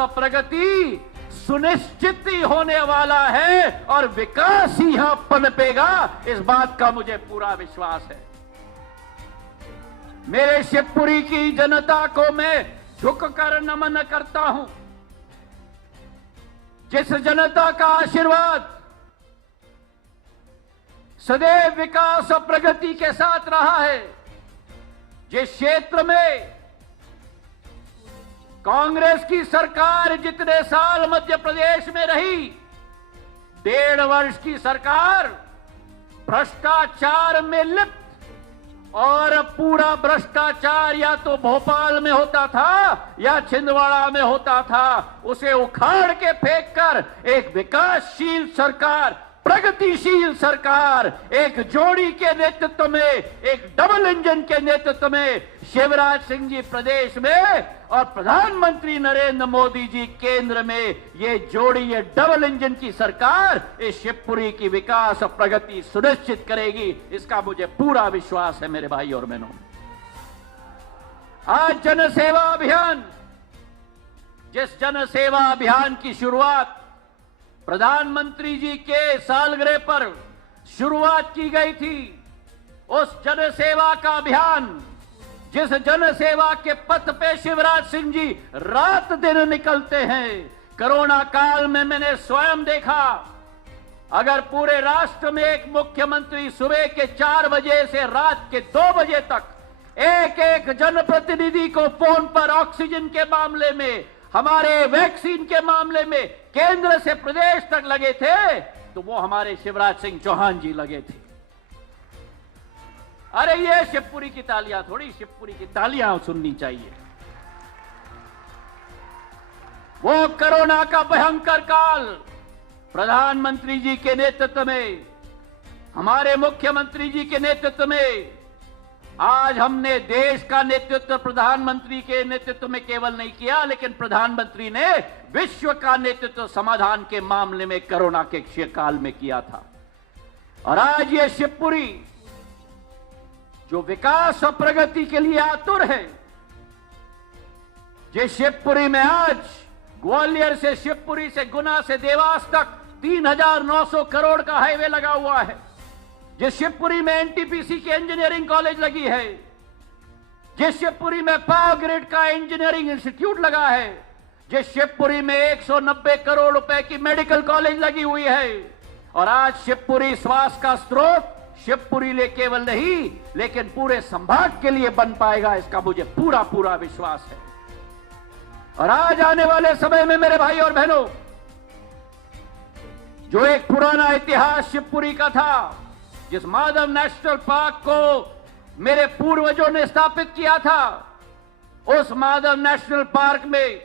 और प्रगति सुनिश्चित ही होने वाला है और विकास ही यहां पनपेगा, इस बात का मुझे पूरा विश्वास है। मेरे शिवपुरी की जनता को मैं झुककर नमन करता हूं। जिस जनता का आशीर्वाद सदैव विकास और प्रगति के साथ रहा है, जिस क्षेत्र में कांग्रेस की सरकार जितने साल मध्य प्रदेश में रही, 1.5 वर्ष की सरकार भ्रष्टाचार में लिप्त, और पूरा भ्रष्टाचार या तो भोपाल में होता था या छिंदवाड़ा में होता था, उसे उखाड़ के फेंककर एक विकासशील सरकार, प्रगतिशील सरकार, एक जोड़ी के नेतृत्व में, एक डबल इंजन के नेतृत्व में शिवराज सिंह जी प्रदेश में और प्रधानमंत्री नरेंद्र मोदी जी केंद्र में, ये जोड़ी, ये डबल इंजन की सरकार इस शिवपुरी की विकास और प्रगति सुनिश्चित करेगी, इसका मुझे पूरा विश्वास है मेरे भाई और बहनों। आज जनसेवा अभियान, जिस जनसेवा अभियान की शुरुआत प्रधानमंत्री जी के सालगिरह पर शुरुआत की गई थी, उस जनसेवा का अभियान, जिस जनसेवा के पथ पे शिवराज सिंह जी रात दिन निकलते हैं, कोरोना काल में मैंने स्वयं देखा, अगर पूरे राष्ट्र में एक मुख्यमंत्री सुबह के 4 बजे से रात के 2 बजे तक एक एक जनप्रतिनिधि को फोन पर ऑक्सीजन के मामले में, हमारे वैक्सीन के मामले में केंद्र से प्रदेश तक लगे थे, तो वो हमारे शिवराज सिंह चौहान जी लगे थे। अरे ये शिवपुरी की तालियां थोड़ी, शिवपुरी की तालियां सुननी चाहिए। वो कोरोना का भयंकर काल प्रधानमंत्री जी के नेतृत्व में, हमारे मुख्यमंत्री जी के नेतृत्व में, आज हमने देश का नेतृत्व प्रधानमंत्री के नेतृत्व में केवल नहीं किया, लेकिन प्रधानमंत्री ने विश्व का नेतृत्व समाधान के मामले में कोरोना के काल में किया था। और आज ये शिवपुरी जो विकास और प्रगति के लिए आतुर है, जिस शिवपुरी में आज ग्वालियर से शिवपुरी से गुना से देवास तक 3,900 करोड़ का हाईवे लगा हुआ है, जिस शिवपुरी में एनटीपीसी की इंजीनियरिंग कॉलेज लगी है, जिस शिवपुरी में पावर ग्रिड का इंजीनियरिंग इंस्टीट्यूट लगा है, जिस शिवपुरी में 190 करोड़ रुपए की मेडिकल कॉलेज लगी हुई है, और आज शिवपुरी स्वास्थ्य का स्रोत शिवपुरी ले केवल नहीं लेकिन पूरे संभाग के लिए बन पाएगा, इसका मुझे पूरा पूरा विश्वास है। और आज आने वाले समय में मेरे भाई और बहनों, जो एक पुराना इतिहास शिवपुरी का था, जिस माधव नेशनल पार्क को मेरे पूर्वजों ने स्थापित किया था, उस माधव नेशनल पार्क में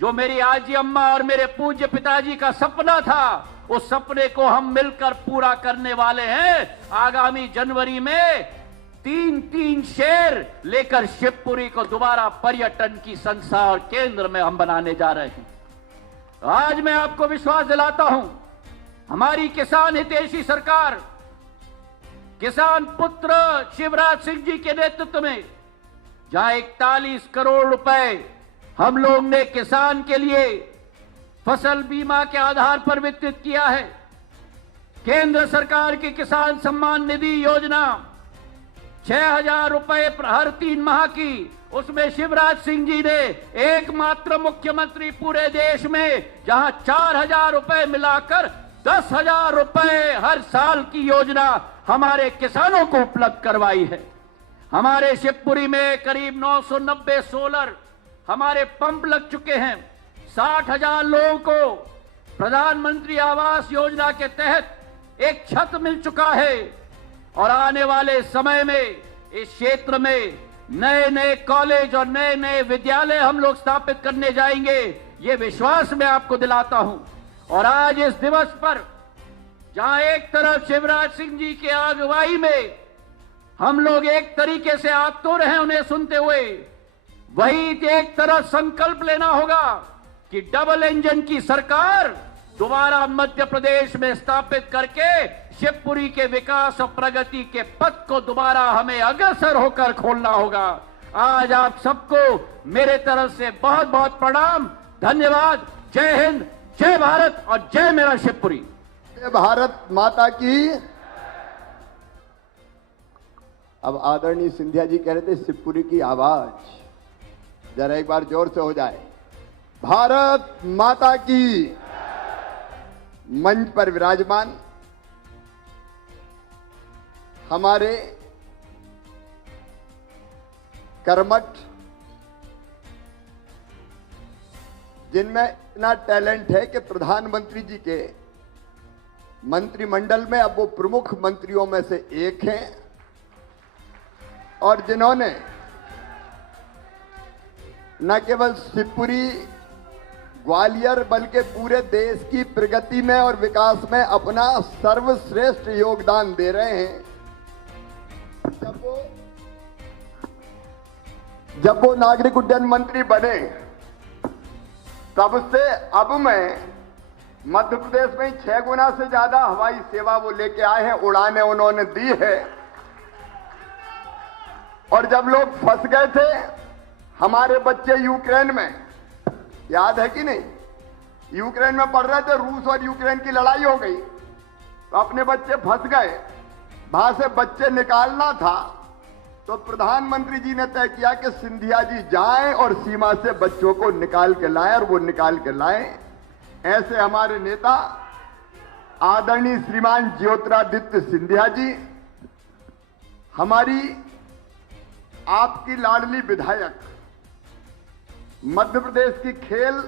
जो मेरी आजी अम्मा और मेरे पूज्य पिताजी का सपना था, उस सपने को हम मिलकर पूरा करने वाले हैं। आगामी जनवरी में 3 शहर लेकर शिवपुरी को दोबारा पर्यटन की संस्था और केंद्र में हम बनाने जा रहे हैं। आज मैं आपको विश्वास दिलाता हूं, हमारी किसान हितैषी सरकार, किसान पुत्र शिवराज सिंह जी के नेतृत्व में, जहां 41 करोड़ रुपए हम लोग ने किसान के लिए फसल बीमा के आधार पर वितरित किया है, केंद्र सरकार की किसान सम्मान निधि योजना 6,000 रुपए हर 3 माह की, उसमें शिवराज सिंह जी ने एकमात्र मुख्यमंत्री पूरे देश में जहां 4,000 रुपए मिलाकर 10,000 रुपए हर साल की योजना हमारे किसानों को उपलब्ध करवाई है। हमारे शिवपुरी में करीब 990 सोलर हमारे पंप लग चुके हैं। 60,000 लोगों को प्रधानमंत्री आवास योजना के तहत एक छत मिल चुका है, और आने वाले समय में इस क्षेत्र में नए नए कॉलेज और नए नए विद्यालय हम लोग स्थापित करने जाएंगे, ये विश्वास मैं आपको दिलाता हूं। और आज इस दिवस पर जहां एक तरफ शिवराज सिंह जी की अगुवाई में हम लोग एक तरीके से आतुर हैं उन्हें सुनते हुए, वही एक तरफ संकल्प लेना होगा कि डबल इंजन की सरकार दोबारा मध्य प्रदेश में स्थापित करके शिवपुरी के विकास और प्रगति के पथ को दोबारा हमें अग्रसर होकर खोलना होगा। आज आप सबको मेरे तरफ से बहुत बहुत प्रणाम। धन्यवाद। जय हिंद, जय भारत और जय मेरा शिवपुरी। जय भारत माता की। अब आदरणीय सिंधिया जी कह रहे थे शिवपुरी की आवाज जरा एक बार जोर से हो जाए। भारत माता की। मंच पर विराजमान हमारे कर्मठ, जिनमें इतना टैलेंट है कि प्रधानमंत्री जी के मंत्रिमंडल में अब वो प्रमुख मंत्रियों में से एक हैं और जिन्होंने न केवल शिवपुरी ग्वालियर बल्कि पूरे देश की प्रगति में और विकास में अपना सर्वश्रेष्ठ योगदान दे रहे हैं। जब वो नागरिक उड्डयन मंत्री बने तब से अब मैं मध्य प्रदेश में 6 गुना से ज्यादा हवाई सेवा वो लेके आए हैं, उड़ानें उन्होंने दी है। और जब लोग फंस गए थे, हमारे बच्चे यूक्रेन में, याद है कि नहीं, यूक्रेन में पढ़ रहे थे, रूस और यूक्रेन की लड़ाई हो गई तो अपने बच्चे फंस गए, वहां से बच्चे निकालना था तो प्रधानमंत्री जी ने तय किया कि सिंधिया जी जाएं और सीमा से बच्चों को निकाल के लाएं, और वो निकाल के लाएं। ऐसे हमारे नेता आदरणीय श्रीमान ज्योतिरादित्य सिंधिया जी, हमारी आपकी लाडली विधायक, मध्य प्रदेश की खेल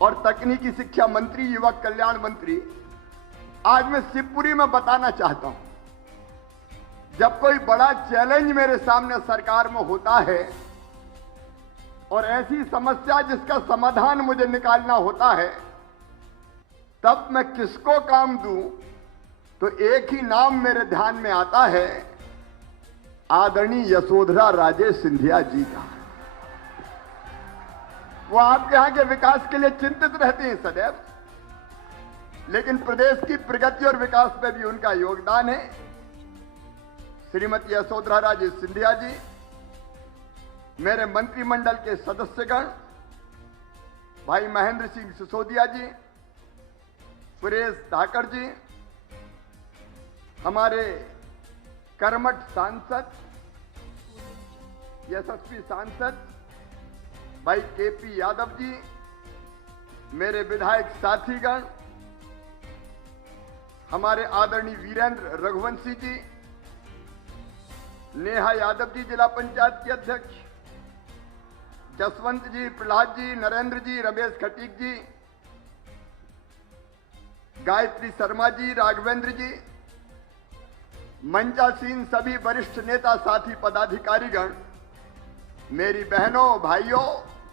और तकनीकी शिक्षा मंत्री, युवक कल्याण मंत्री। आज मैं शिवपुरी में बताना चाहता हूं, जब कोई बड़ा चैलेंज मेरे सामने सरकार में होता है और ऐसी समस्या जिसका समाधान मुझे निकालना होता है, तब मैं किसको काम दूं, तो एक ही नाम मेरे ध्यान में आता है, आदरणीय यशोधरा राजे सिंधिया जी का। वो आपके यहां के विकास के लिए चिंतित रहते हैं सदैव, लेकिन प्रदेश की प्रगति और विकास में भी उनका योगदान है। श्रीमती यशोधरा राजे सिंधिया जी, मेरे मंत्रिमंडल के सदस्यगण, भाई महेंद्र सिंह सिसोदिया जी, सुरेश धाकड़ जी, हमारे कर्मठ सांसद, यशस्वी सांसद भाई केपी यादव जी, मेरे विधायक साथीगण, हमारे आदरणीय वीरेंद्र रघुवंशी जी, नेहा यादव जी जिला पंचायत के अध्यक्ष, जसवंत जी, प्रहलाद जी, नरेंद्र जी, रमेश खटीक जी, गायत्री शर्मा जी, राघवेंद्र जी, मंचासीन सभी वरिष्ठ नेता साथी पदाधिकारीगण, मेरी बहनों भाइयों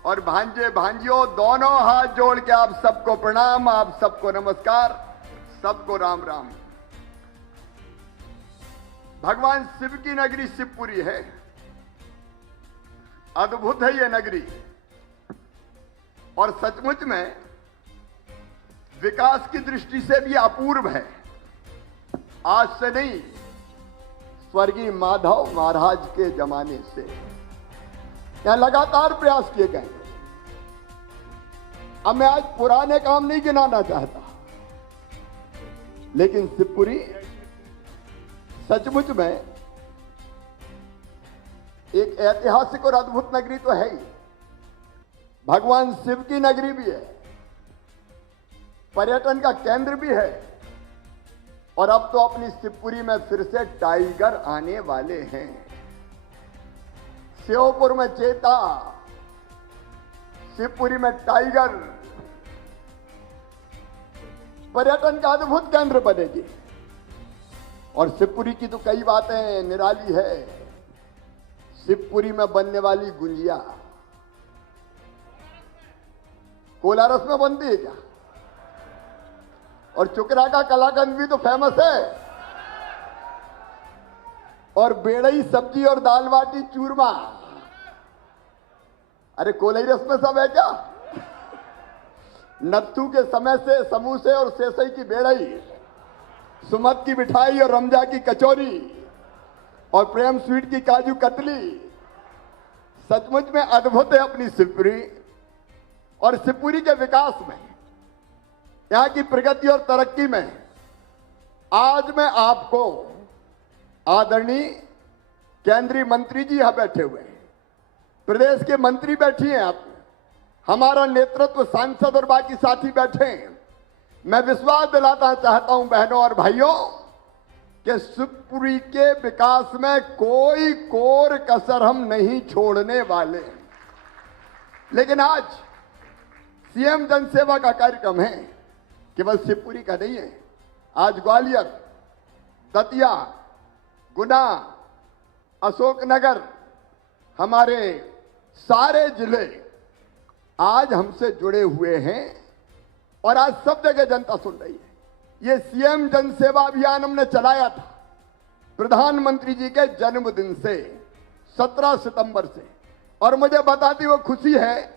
और भांजे भांजियों, दोनों हाथ जोड़ के आप सबको प्रणाम, आप सबको नमस्कार, सबको राम राम। भगवान शिव की नगरी शिवपुरी है, अद्भुत है ये नगरी और सचमुच में विकास की दृष्टि से भी अपूर्व है। आज से नहीं, स्वर्गीय माधव महाराज के जमाने से यहां लगातार प्रयास किए गए। अब मैं आज पुराने काम नहीं गिनाना चाहता, लेकिन शिवपुरी सचमुच में एक ऐतिहासिक और अद्भुत नगरी तो है ही, भगवान शिव की नगरी भी है, पर्यटन का केंद्र भी है, और अब तो अपनी शिवपुरी में फिर से टाइगर आने वाले हैं। श्योपुर में चेता, शिवपुरी में टाइगर, पर्यटन का अद्भुत केंद्र बनेगी। और शिवपुरी की तो कई बातें निराली है। शिवपुरी में बनने वाली गुंजिया कोलारस में बनती है क्या? और चुकरा का कलाकंद भी तो फेमस है, और बेड़ई सब्जी और दाल बाटी चूरमा, अरे कोलारस में सब है क्या? नत्थू के समय से समूसे और सेसई की बेड़ई, सुमत की मिठाई और रमजा की कचौरी, और प्रेम स्वीट की काजू कतली, सचमुच में अद्भुत है अपनी शिवपुरी। और शिवपुरी के विकास में, यहां की प्रगति और तरक्की में आज मैं आपको, आदरणीय केंद्रीय मंत्री जी यहां बैठे हुए हैं, प्रदेश के मंत्री बैठी हैं, आप हमारा नेतृत्व, सांसद और बाकी साथी बैठे हैं। मैं विश्वास दिलाना चाहता हूं बहनों और भाइयों कि शिवपुरी के विकास में कोई कोर कसर हम नहीं छोड़ने वाले। लेकिन आज सीएम जनसेवा का कार्यक्रम है, केवल शिवपुरी का नहीं है। आज ग्वालियर, दतिया, गुना, अशोकनगर, हमारे सारे जिले आज हमसे जुड़े हुए हैं और आज सब जगह जनता सुन रही है। ये सीएम जनसेवा अभियान हमने चलाया था प्रधानमंत्री जी के जन्मदिन से, 17 सितंबर से, और मुझे बताती वो खुशी है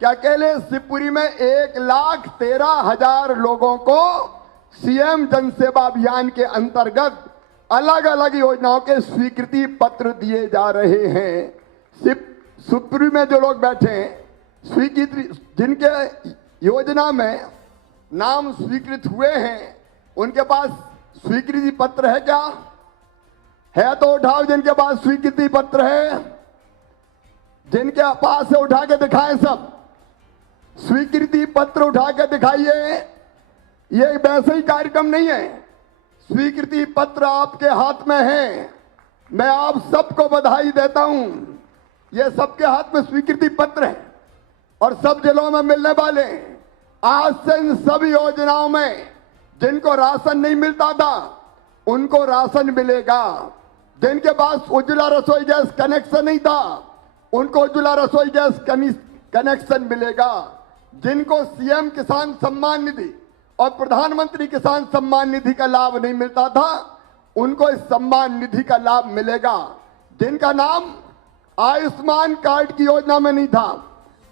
कि अकेले शिवपुरी में 1,13,000 लोगों को सीएम जनसेवा अभियान के अंतर्गत अलग अलग योजनाओं के स्वीकृति पत्र दिए जा रहे हैं। शिवपुरी में जो लोग बैठे हैं, स्वीकृति जिनके योजना में नाम स्वीकृत हुए हैं, उनके पास स्वीकृति पत्र है क्या? है तो उठाओ जिनके पास स्वीकृति पत्र है। जिनके पास से उठा के दिखाएं, सब स्वीकृति पत्र उठा के दिखाइए। ये वैसे ही कार्यक्रम नहीं है, स्वीकृति पत्र आपके हाथ में है। मैं आप सबको बधाई देता हूं। ये सबके हाथ में स्वीकृति पत्र है और सब जिलों में मिलने वाले हैं। आज से इन सभी योजनाओं में जिनको राशन नहीं मिलता था, उनको राशन मिलेगा। जिनके पास उज्ज्वला रसोई गैस कनेक्शन नहीं था, उनको उज्ज्वला रसोई गैस कनेक्शन मिलेगा। जिनको सीएम किसान सम्मान निधि और प्रधानमंत्री किसान सम्मान निधि का लाभ नहीं मिलता था, उनको इस सम्मान निधि का लाभ मिलेगा। जिनका नाम आयुष्मान कार्ड की योजना में नहीं था,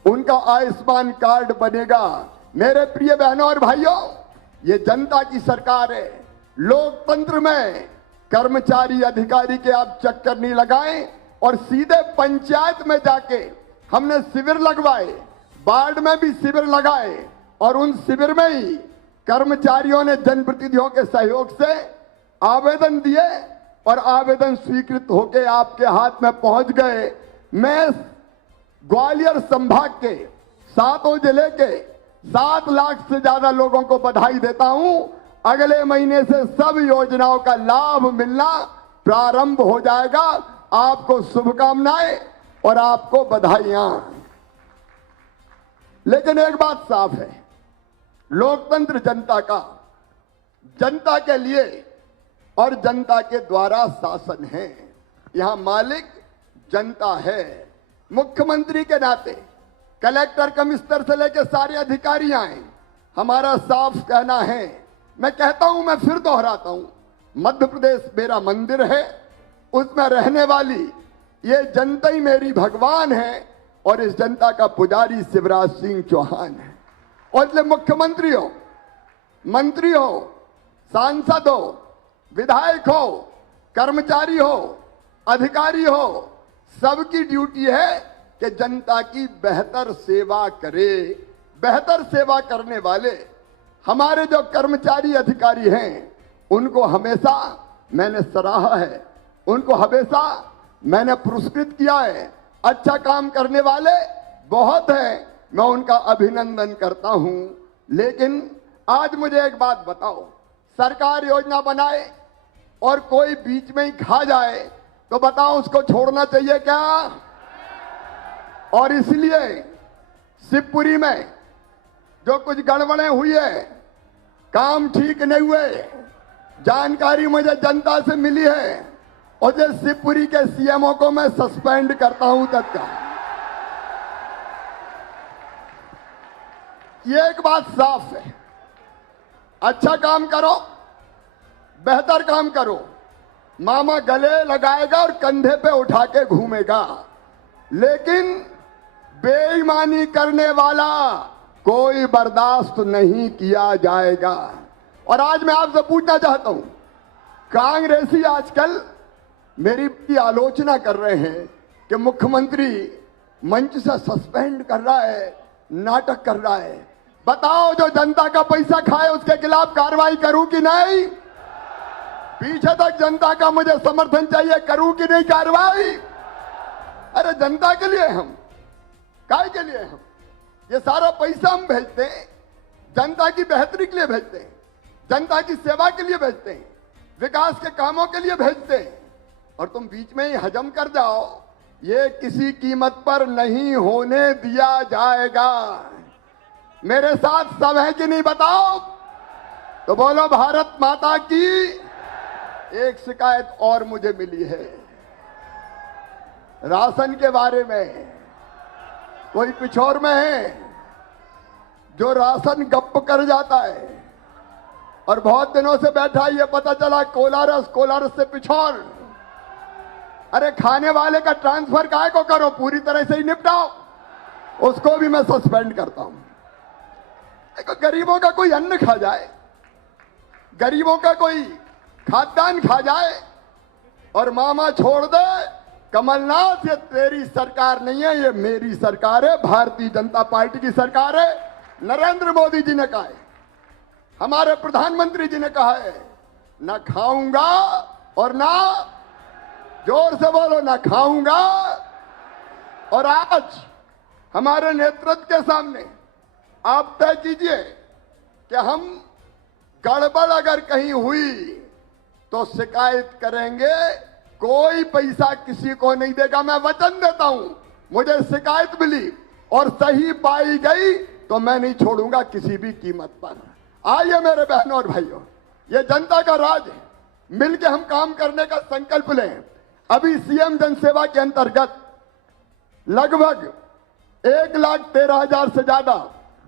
उनका आयुष्मान कार्ड बनेगा। मेरे प्रिय बहनों और भाइयों, ये जनता की सरकार है। लोकतंत्र में कर्मचारी अधिकारी के आप चक्कर नहीं लगाएं और सीधे पंचायत में जाके हमने शिविर लगवाए, वार्ड में भी शिविर लगाए और उन शिविर में ही कर्मचारियों ने जनप्रतिनिधियों के सहयोग से आवेदन दिए और आवेदन स्वीकृत होकर आपके हाथ में पहुंच गए। मैं ग्वालियर संभाग के 7 जिले के 7 लाख से ज्यादा लोगों को बधाई देता हूं। अगले महीने से सब योजनाओं का लाभ मिलना प्रारंभ हो जाएगा। आपको शुभकामनाएं और आपको बधाइयां। लेकिन एक बात साफ है, लोकतंत्र जनता का, जनता के लिए और जनता के द्वारा शासन है। यहां मालिक जनता है। मुख्यमंत्री के नाते कलेक्टर, कमिश्नर से लेकर सारे अधिकारी आए, हमारा साफ कहना है, मैं कहता हूं, मैं फिर दोहराता हूं, मध्य प्रदेश मेरा मंदिर है, उसमें रहने वाली ये जनता ही मेरी भगवान है और इस जनता का पुजारी शिवराज सिंह चौहान है। और इसलिए मुख्यमंत्री हो, मंत्री हो, सांसद हो, विधायक हो, कर्मचारी हो, अधिकारी हो, सबकी ड्यूटी है कि जनता की बेहतर सेवा करे। बेहतर सेवा करने वाले हमारे जो कर्मचारी अधिकारी हैं, उनको हमेशा मैंने सराहा है, उनको हमेशा मैंने पुरस्कृत किया है। अच्छा काम करने वाले बहुत हैं, मैं उनका अभिनंदन करता हूं। लेकिन आज मुझे एक बात बताओ, सरकार योजना बनाए और कोई बीच में ही खा जाए तो बताओ उसको छोड़ना चाहिए क्या? और इसलिए शिवपुरी में जो कुछ गड़बड़ें हुई है, काम ठीक नहीं हुए, जानकारी मुझे जनता से मिली है और जो शिवपुरी के सीएमओ को मैं सस्पेंड करता हूं तत्काल। ये एक बात साफ है, अच्छा काम करो, बेहतर काम करो, मामा गले लगाएगा और कंधे पे उठा के घूमेगा, लेकिन बेईमानी करने वाला कोई बर्दाश्त नहीं किया जाएगा। और आज मैं आपसे पूछना चाहता हूं, कांग्रेसी आजकल मेरी आलोचना कर रहे हैं कि मुख्यमंत्री मंच से सस्पेंड कर रहा है, नाटक कर रहा है। बताओ, जो जनता का पैसा खाए उसके खिलाफ कार्रवाई करूं कि नहीं? पीछे तक जनता का मुझे समर्थन चाहिए, करूं कि नहीं कार्रवाई? अरे जनता के लिए हम, काय के लिए हम ये सारा पैसा हम भेजते हैं, जनता की बेहतरी के लिए भेजते हैं, जनता की सेवा के लिए भेजते हैं, विकास के कामों के लिए भेजते हैं, और तुम बीच में ही हजम कर जाओ, ये किसी कीमत पर नहीं होने दिया जाएगा। मेरे साथ सब है कि नहीं बताओ? तो बोलो भारत माता की। एक शिकायत और मुझे मिली है राशन के बारे में। कोई पिछोर में है जो राशन गप कर जाता है, और बहुत दिनों से बैठा, ये पता चला कोलारस, कोलारस से पिछोर। अरे खाने वाले का ट्रांसफर काहे को करो, पूरी तरह से ही निपटाओ, उसको भी मैं सस्पेंड करता हूं। देखो, गरीबों का कोई अन्न खा जाए, गरीबों का कोई खाद्यान्न खा जाए, और मामा छोड़ दे, कमलनाथ, ये तेरी सरकार नहीं है, ये मेरी सरकार है, भारतीय जनता पार्टी की सरकार है। नरेंद्र मोदी जी ने कहा है, हमारे प्रधानमंत्री जी ने कहा है, ना खाऊंगा और ना, जोर से बोलो, ना खाऊंगा। और आज हमारे नेतृत्व के सामने आप तय कीजिए कि हम गड़बड़ अगर कहीं हुई तो शिकायत करेंगे, कोई पैसा किसी को नहीं देगा। मैं वचन देता हूं, मुझे शिकायत मिली और सही पाई गई तो मैं नहीं छोड़ूंगा किसी भी कीमत पर। आइए मेरे बहनों और भाइयों, ये जनता का राज है, मिलकर हम काम करने का संकल्प लें। अभी सीएम जनसेवा के अंतर्गत लगभग 1,13,000 से ज्यादा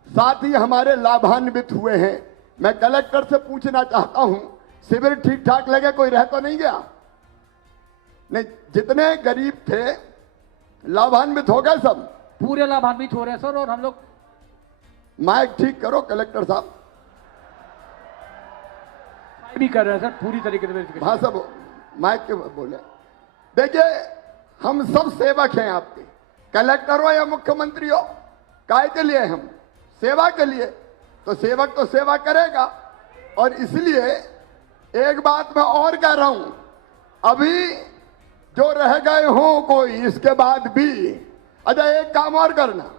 साथी हमारे लाभान्वित हुए हैं। मैं कलेक्टर से पूछना चाहता हूं, शिविर ठीक ठाक लगे, कोई रह तो नहीं गया? नहीं, जितने गरीब थे लाभान्वित हो गए सब? पूरे लाभान्वित हो रहे हैं सर। और हम लोग, माइक ठीक करो कलेक्टर साहब, भी कर रहे हैं सर पूरी तरीके से। हाँ, सब माइक के बोले। देखिए, हम सब सेवक हैं आपके, कलेक्टर हो या मुख्यमंत्री हो, काय के लिए? हम सेवा के लिए। तो सेवक तो सेवा करेगा, और इसलिए एक बात मैं और कह रहा हूं, अभी जो रह गए हो कोई, इसके बाद भी अच्छा एक काम और करना,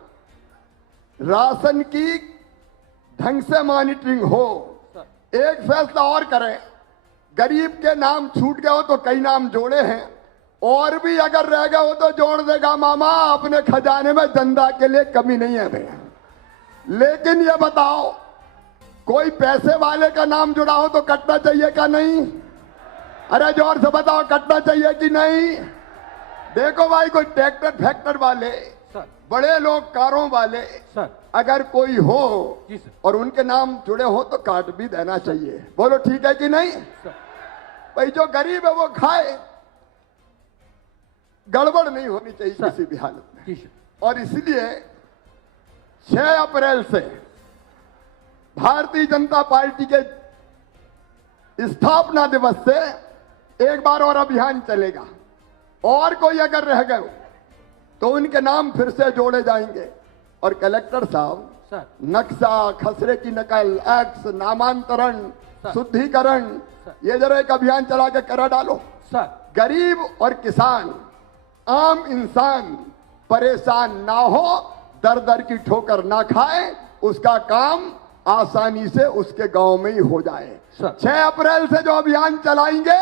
राशन की ढंग से मॉनिटरिंग हो। एक फैसला और करें, गरीब के नाम छूट गए हो तो कई नाम जोड़े हैं, और भी अगर रह गए हो तो जोड़ देगा मामा, अपने खजाने में जनता के लिए कमी नहीं है भैया। लेकिन ये बताओ, कोई पैसे वाले का नाम जुड़ा हो तो कटना चाहिए क्या नहीं? अरे जोर से बताओ, कटना चाहिए कि नहीं? देखो भाई, कोई ट्रैक्टर फैक्टर वाले, बड़े लोग कारों वाले, अगर कोई हो और उनके नाम जुड़े हो तो काट भी देना चाहिए। बोलो ठीक है कि नहीं? भाई जो गरीब है वो खाए, गड़बड़ नहीं होनी चाहिए किसी भी हालत में। और इसलिए 6 अप्रैल से भारतीय जनता पार्टी के स्थापना दिवस से एक बार और अभियान चलेगा, और कोई अगर रह गए तो उनके नाम फिर से जोड़े जाएंगे। और कलेक्टर साहब, नक्शा, खसरे की नकल, एक्स, नामांतरण, शुद्धिकरण, ये जरा एक अभियान चला के करा डालो। गरीब और किसान, आम इंसान परेशान ना हो, दर दर की ठोकर ना खाए, उसका काम आसानी से उसके गांव में ही हो जाए। 6 अप्रैल से जो अभियान चलाएंगे,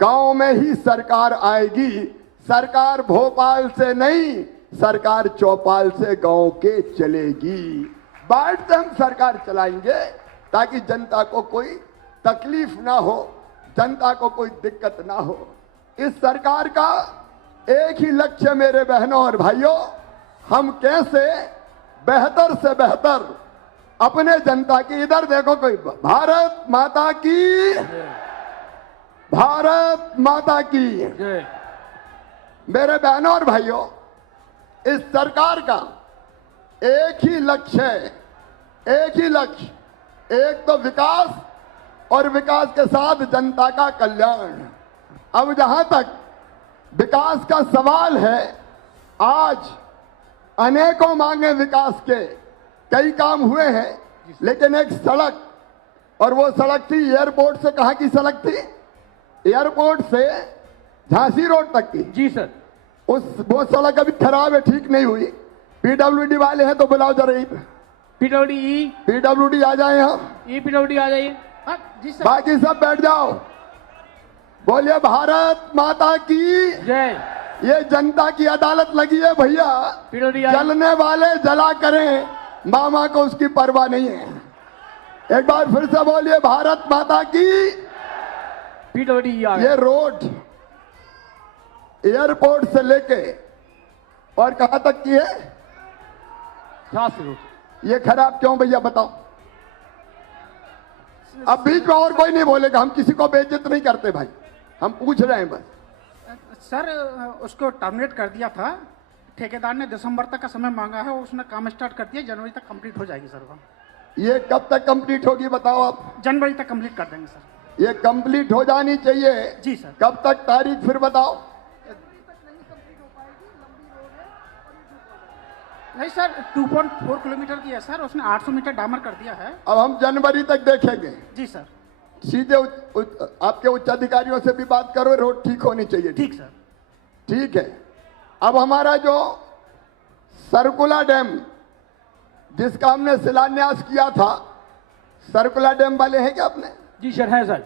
गांव में ही सरकार आएगी। सरकार भोपाल से नहीं, सरकार चौपाल से गांव के चलेगी। बाढ़ से हम सरकार चलाएंगे ताकि जनता को कोई तकलीफ ना हो, जनता को कोई दिक्कत ना हो। इस सरकार का एक ही लक्ष्य मेरे बहनों और भाइयों, हम कैसे बेहतर से बेहतर अपने जनता की, इधर देखो कोई, भारत माता की, भारत माता की। मेरे बहनों और भाइयों, इस सरकार का एक ही लक्ष्य है, एक ही लक्ष्य, एक तो विकास, और विकास के साथ जनता का कल्याण। अब जहां तक विकास का सवाल है, आज अनेकों मांगे विकास के, कई काम हुए हैं, लेकिन एक सड़क, और वो सड़क थी एयरपोर्ट से, कहां की सड़क थी? एयरपोर्ट से झांसी रोड तक की। जी सर। वो सड़क अभी खराब है, ठीक नहीं हुई। पीडब्ल्यूडी वाले हैं तो बुलाओ जरा, पीडब्ल्यूडी आ जाए यहाँ, पीडब्ल्यूडी आ जाइए। हाँ जी सर। बाकी सब बैठ जाओ। बोलिए भारत माता की जय। ये जनता की अदालत लगी है भैया, जलने वाले जला करें, मामा को उसकी परवाह नहीं है। एक बार फिर से बोलिए भारत माता की। पीडब्ल्यूडी ये रोड एयरपोर्ट से लेके और कहां तक की है? झांसी रोड। ये खराब क्यों भैया बताओ? अब बीच में और कोई नहीं बोलेगा, हम किसी को बेइज्जत नहीं करते भाई, हम पूछ रहे हैं बस। सर उसको टर्मिनेट कर दिया था, ठेकेदार ने दिसंबर तक का समय मांगा है, उसने काम स्टार्ट कर दिया, जनवरी तक कंप्लीट हो जाएगी सर। वो ये कब तक कंप्लीट होगी बताओ आप? जनवरी तक कंप्लीट कर देंगे सर। ये कंप्लीट हो जानी चाहिए। जी सर। कब तक तारीख फिर बताओ? नहीं सर, 2.4 किलोमीटर की है सर, उसने 800 मीटर डामर कर दिया है। अब हम जनवरी तक देखेंगे। जी सर। सीधे आपके उच्च अधिकारियों से भी बात करो, रोड ठीक होनी चाहिए। ठीक सर। ठीक है। अब हमारा जो सर्कुला डैम जिसका हमने शिलान्यास किया था, सर्कुला डैम वाले हैं क्या अपने? जी सर, है सर।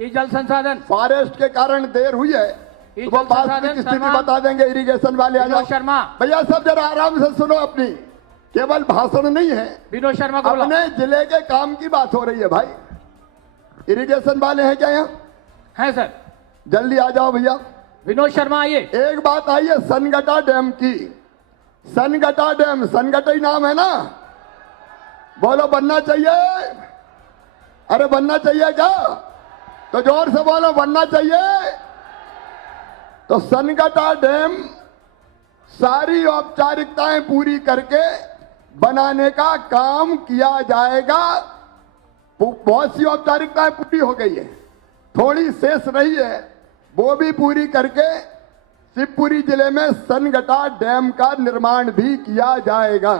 ये जल संसाधन फॉरेस्ट के कारण देर हुई है, तो वो वास्तविक स्थिति बता देंगे। इरिगेशन वाले आ जाओ। शर्मा भैया सब जरा आराम से सुनो, अपनी केवल भाषण नहीं है, विनोद शर्मा को अपने जिले के काम की बात हो रही है भाई। इरिगेशन वाले हैं क्या यहाँ? है सर। जल्दी आ जाओ भैया। विनोद शर्मा आइए। एक बात आई है सनगटा डैम की। सनगटा डैम, सनगटा ही नाम है ना? बोलो बनना चाहिए? अरे बनना चाहिए क्या? तो जोर से बोलो बनना चाहिए। तो सनगटा डैम सारी औपचारिकताएं पूरी करके बनाने का काम किया जाएगा। बहुत सी औपचारिकताएं पूरी हो गई है, थोड़ी शेष रही है, वो भी पूरी करके शिवपुरी जिले में सनगटा डैम का निर्माण भी किया जाएगा।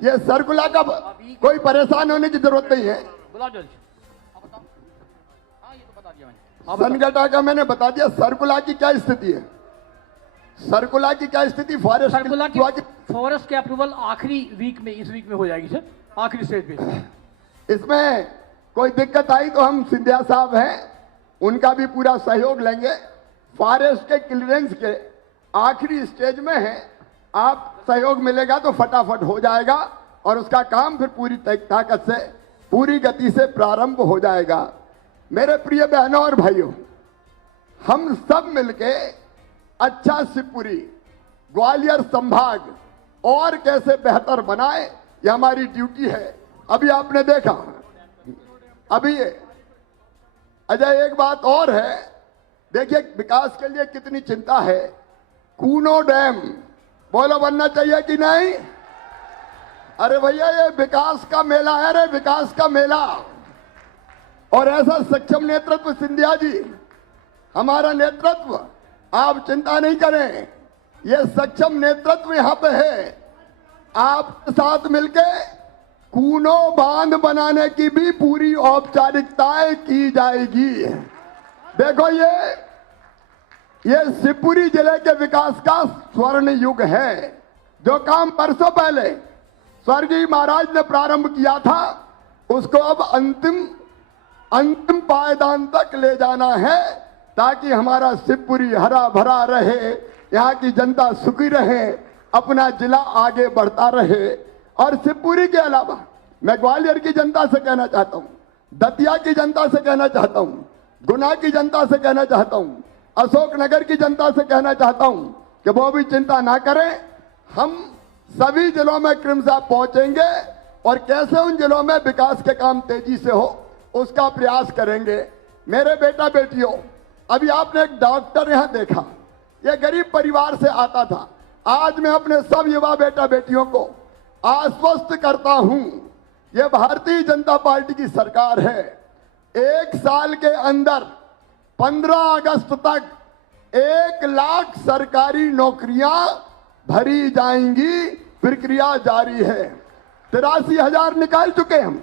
ये सर्कुलर का कोई परेशान होने की जरूरत नहीं है। सनगटा का मैंने बता दिया। सर्कुलर की क्या स्थिति है? सर्कुलर की क्या स्थिति? फॉरेस्ट के अप्रूवल आखिरी वीक में, इस वीक में हो जाएगी सर, आखिरी स्टेज पे। इसमें कोई दिक्कत आई तो हम सिंधिया साहब हैं, उनका भी पूरा सहयोग लेंगे। फॉरेस्ट के क्लियरेंस के आखिरी स्टेज में है, आप सहयोग मिलेगा तो फटाफट हो जाएगा और उसका काम फिर पूरी ताकत से, पूरी गति से प्रारंभ हो जाएगा। मेरे प्रिय बहनों और भाइयों, हम सब मिलके अच्छा शिवपुरी ग्वालियर संभाग और कैसे बेहतर बनाए, ये हमारी ड्यूटी है। अभी आपने देखा, अभी अजय एक बात और है, देखिए विकास के लिए कितनी चिंता है। कूनो डैम बोलो बनना चाहिए कि नहीं? अरे भैया ये विकास का मेला है रे, विकास का मेला। और ऐसा सक्षम नेतृत्व सिंधिया जी, हमारा नेतृत्व, आप चिंता नहीं करें, ये सक्षम नेतृत्व यहां पे है। आपके साथ मिलके कूनो बांध बनाने की भी पूरी औपचारिकताएं की जाएगी। देखो ये शिवपुरी जिले के विकास का स्वर्ण युग है। जो काम बरसों पहले स्वर्गीय महाराज ने प्रारंभ किया था, उसको अब अंतिम पायदान तक ले जाना है, ताकि हमारा शिवपुरी हरा भरा रहे, यहाँ की जनता सुखी रहे, अपना जिला आगे बढ़ता रहे। और शिवपुरी के अलावा मैं ग्वालियर की जनता से कहना चाहता हूँ, दतिया की जनता से कहना चाहता हूँ, गुना की जनता से कहना चाहता हूँ, अशोकनगर की जनता से कहना चाहता हूँ कि वो भी चिंता ना करें। हम सभी जिलों में क्रमशः पहुंचेंगे और कैसे उन जिलों में विकास के काम तेजी से हो उसका प्रयास करेंगे। मेरे बेटा बेटियों, अभी आपने एक डॉक्टर यहां देखा, ये गरीब परिवार से आता था। आज मैं अपने सब युवा बेटा बेटियों को आश्वस्त करता हूं, ये भारतीय जनता पार्टी की सरकार है। 1 साल के अंदर 15 अगस्त तक 1 लाख सरकारी नौकरियां भरी जाएंगी, प्रक्रिया जारी है। 83,000 निकाल चुके हम,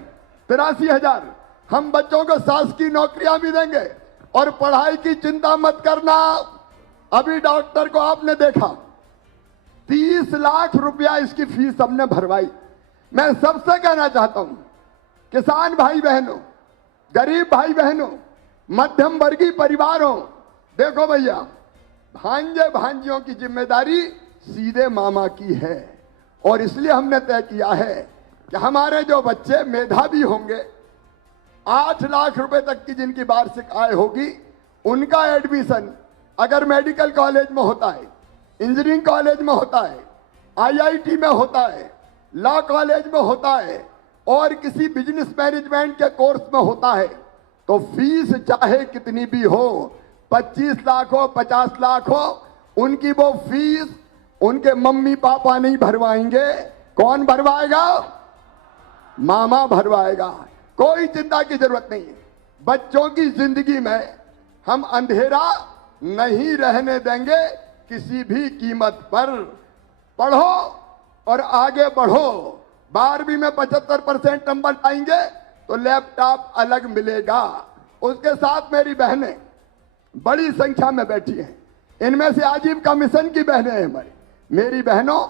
83,000। हम बच्चों को शासकीय नौकरियां भी देंगे। और पढ़ाई की चिंता मत करना। अभी डॉक्टर को आपने देखा, 30 लाख रुपया इसकी फीस हमने भरवाई। मैं सबसे कहना चाहता हूं, किसान भाई बहनों, गरीब भाई बहनों, मध्यम वर्गीय परिवारों, देखो भैया, भांजे भांजियों की जिम्मेदारी सीधे मामा की है। और इसलिए हमने तय किया है कि हमारे जो बच्चे मेधावी होंगे, 8 लाख रुपए तक की जिनकी वार्षिक आय होगी, उनका एडमिशन अगर मेडिकल कॉलेज में होता है, इंजीनियरिंग कॉलेज में होता है, आईआईटी में होता है, लॉ कॉलेज में होता है और किसी बिजनेस मैनेजमेंट के कोर्स में होता है, तो फीस चाहे कितनी भी हो, 25 लाख हो, 50 लाख हो, उनकी वो फीस उनके मम्मी पापा नहीं भरवाएंगे। कौन भरवाएगा? मामा भरवाएगा। कोई चिंता की जरूरत नहीं है। बच्चों की जिंदगी में हम अंधेरा नहीं रहने देंगे किसी भी कीमत पर। पढ़ो और आगे बढ़ो। 12वीं में 75% नंबर आएंगे तो लैपटॉप अलग मिलेगा। उसके साथ मेरी बहनें बड़ी संख्या में बैठी हैं। इनमें से आजीविका मिशन की बहनें हैं हमारी। मेरी बहनों,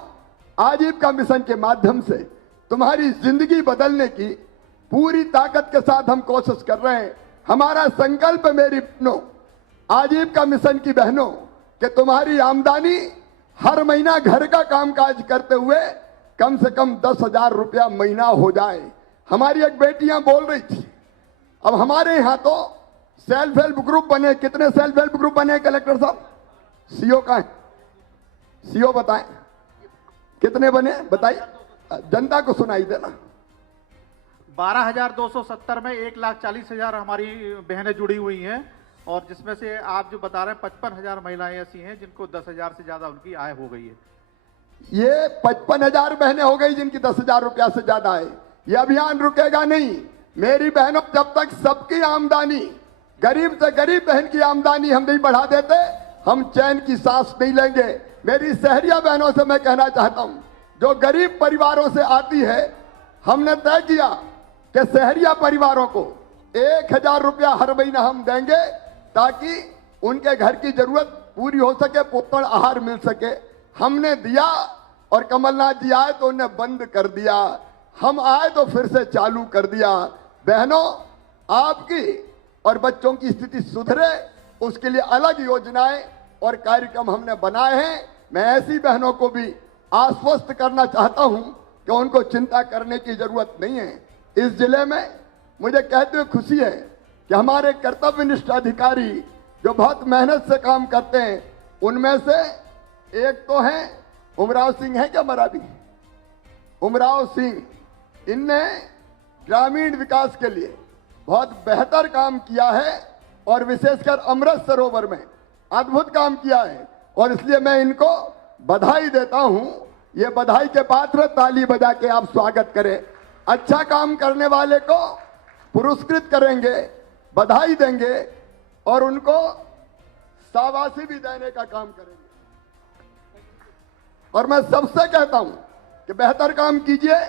आजीविका मिशन के माध्यम से तुम्हारी जिंदगी बदलने की पूरी ताकत के साथ हम कोशिश कर रहे हैं। हमारा संकल्प मेरी बहनों, आजीविका मिशन की बहनों, कि तुम्हारी आमदनी हर महीना घर का कामकाज करते हुए कम से कम 10,000 रुपया महीना हो जाए। हमारी एक बेटियां बोल रही थी, अब हमारे यहां तो सेल्फ हेल्प ग्रुप बने। कितने सेल्फ हेल्प ग्रुप बने कलेक्टर साहब? सीओ का है, सीओ बताएं कितने बने, बताइए, जनता को सुनाई देना। 12,270 में 1,40,000 हमारी बहनें जुड़ी हुई हैं और जिसमें से आप जो बता रहे हैं 55,000 महिलाएं ऐसी हैं जिनको 10,000 से ज्यादा उनकी आय हो गई है। ये 55,000 बहनें हो गई जिनकी 10,000 रुपया से ज्यादा है। ये अभियान रुकेगा नहीं मेरी बहनों, जब तक सबकी आमदनी, गरीब से गरीब बहन की आमदनी हम नहीं बढ़ा देते, हम चैन की सांस नहीं लेंगे। मेरी शहरिया बहनों से मैं कहना चाहता हूं, जो गरीब परिवारों से आती है, हमने तय किया कि शहरिया परिवारों को 1,000 रुपया हर महीना हम देंगे ताकि उनके घर की जरूरत पूरी हो सके, पोषण आहार मिल सके। हमने दिया और कमलनाथ जी आए तो उन्हें बंद कर दिया, हम आए तो फिर से चालू कर दिया। बहनों, आपकी और बच्चों की स्थिति सुधरे उसके लिए अलग योजनाएं और कार्यक्रम हमने बनाए हैं। मैं ऐसी बहनों को भी आश्वस्त करना चाहता हूं कि उनको चिंता करने की जरूरत नहीं है। इस जिले में मुझे कहते हुए खुशी है कि हमारे कर्तव्यनिष्ठ अधिकारी जो बहुत मेहनत से काम करते हैं, उनमें से एक तो हैं उमराव सिंह, है क्या मराठी? उमराव सिंह, इनने ग्रामीण विकास के लिए बहुत बेहतर काम किया है और विशेषकर अमृत सरोवर में अद्भुत काम किया है और इसलिए मैं इनको बधाई देता हूं। ये बधाई के पात्र, ताली बजा के आप स्वागत करें। अच्छा काम करने वाले को पुरस्कृत करेंगे, बधाई देंगे और उनको शाबाशी भी देने का काम करेंगे। और मैं सबसे कहता हूं कि बेहतर काम कीजिए,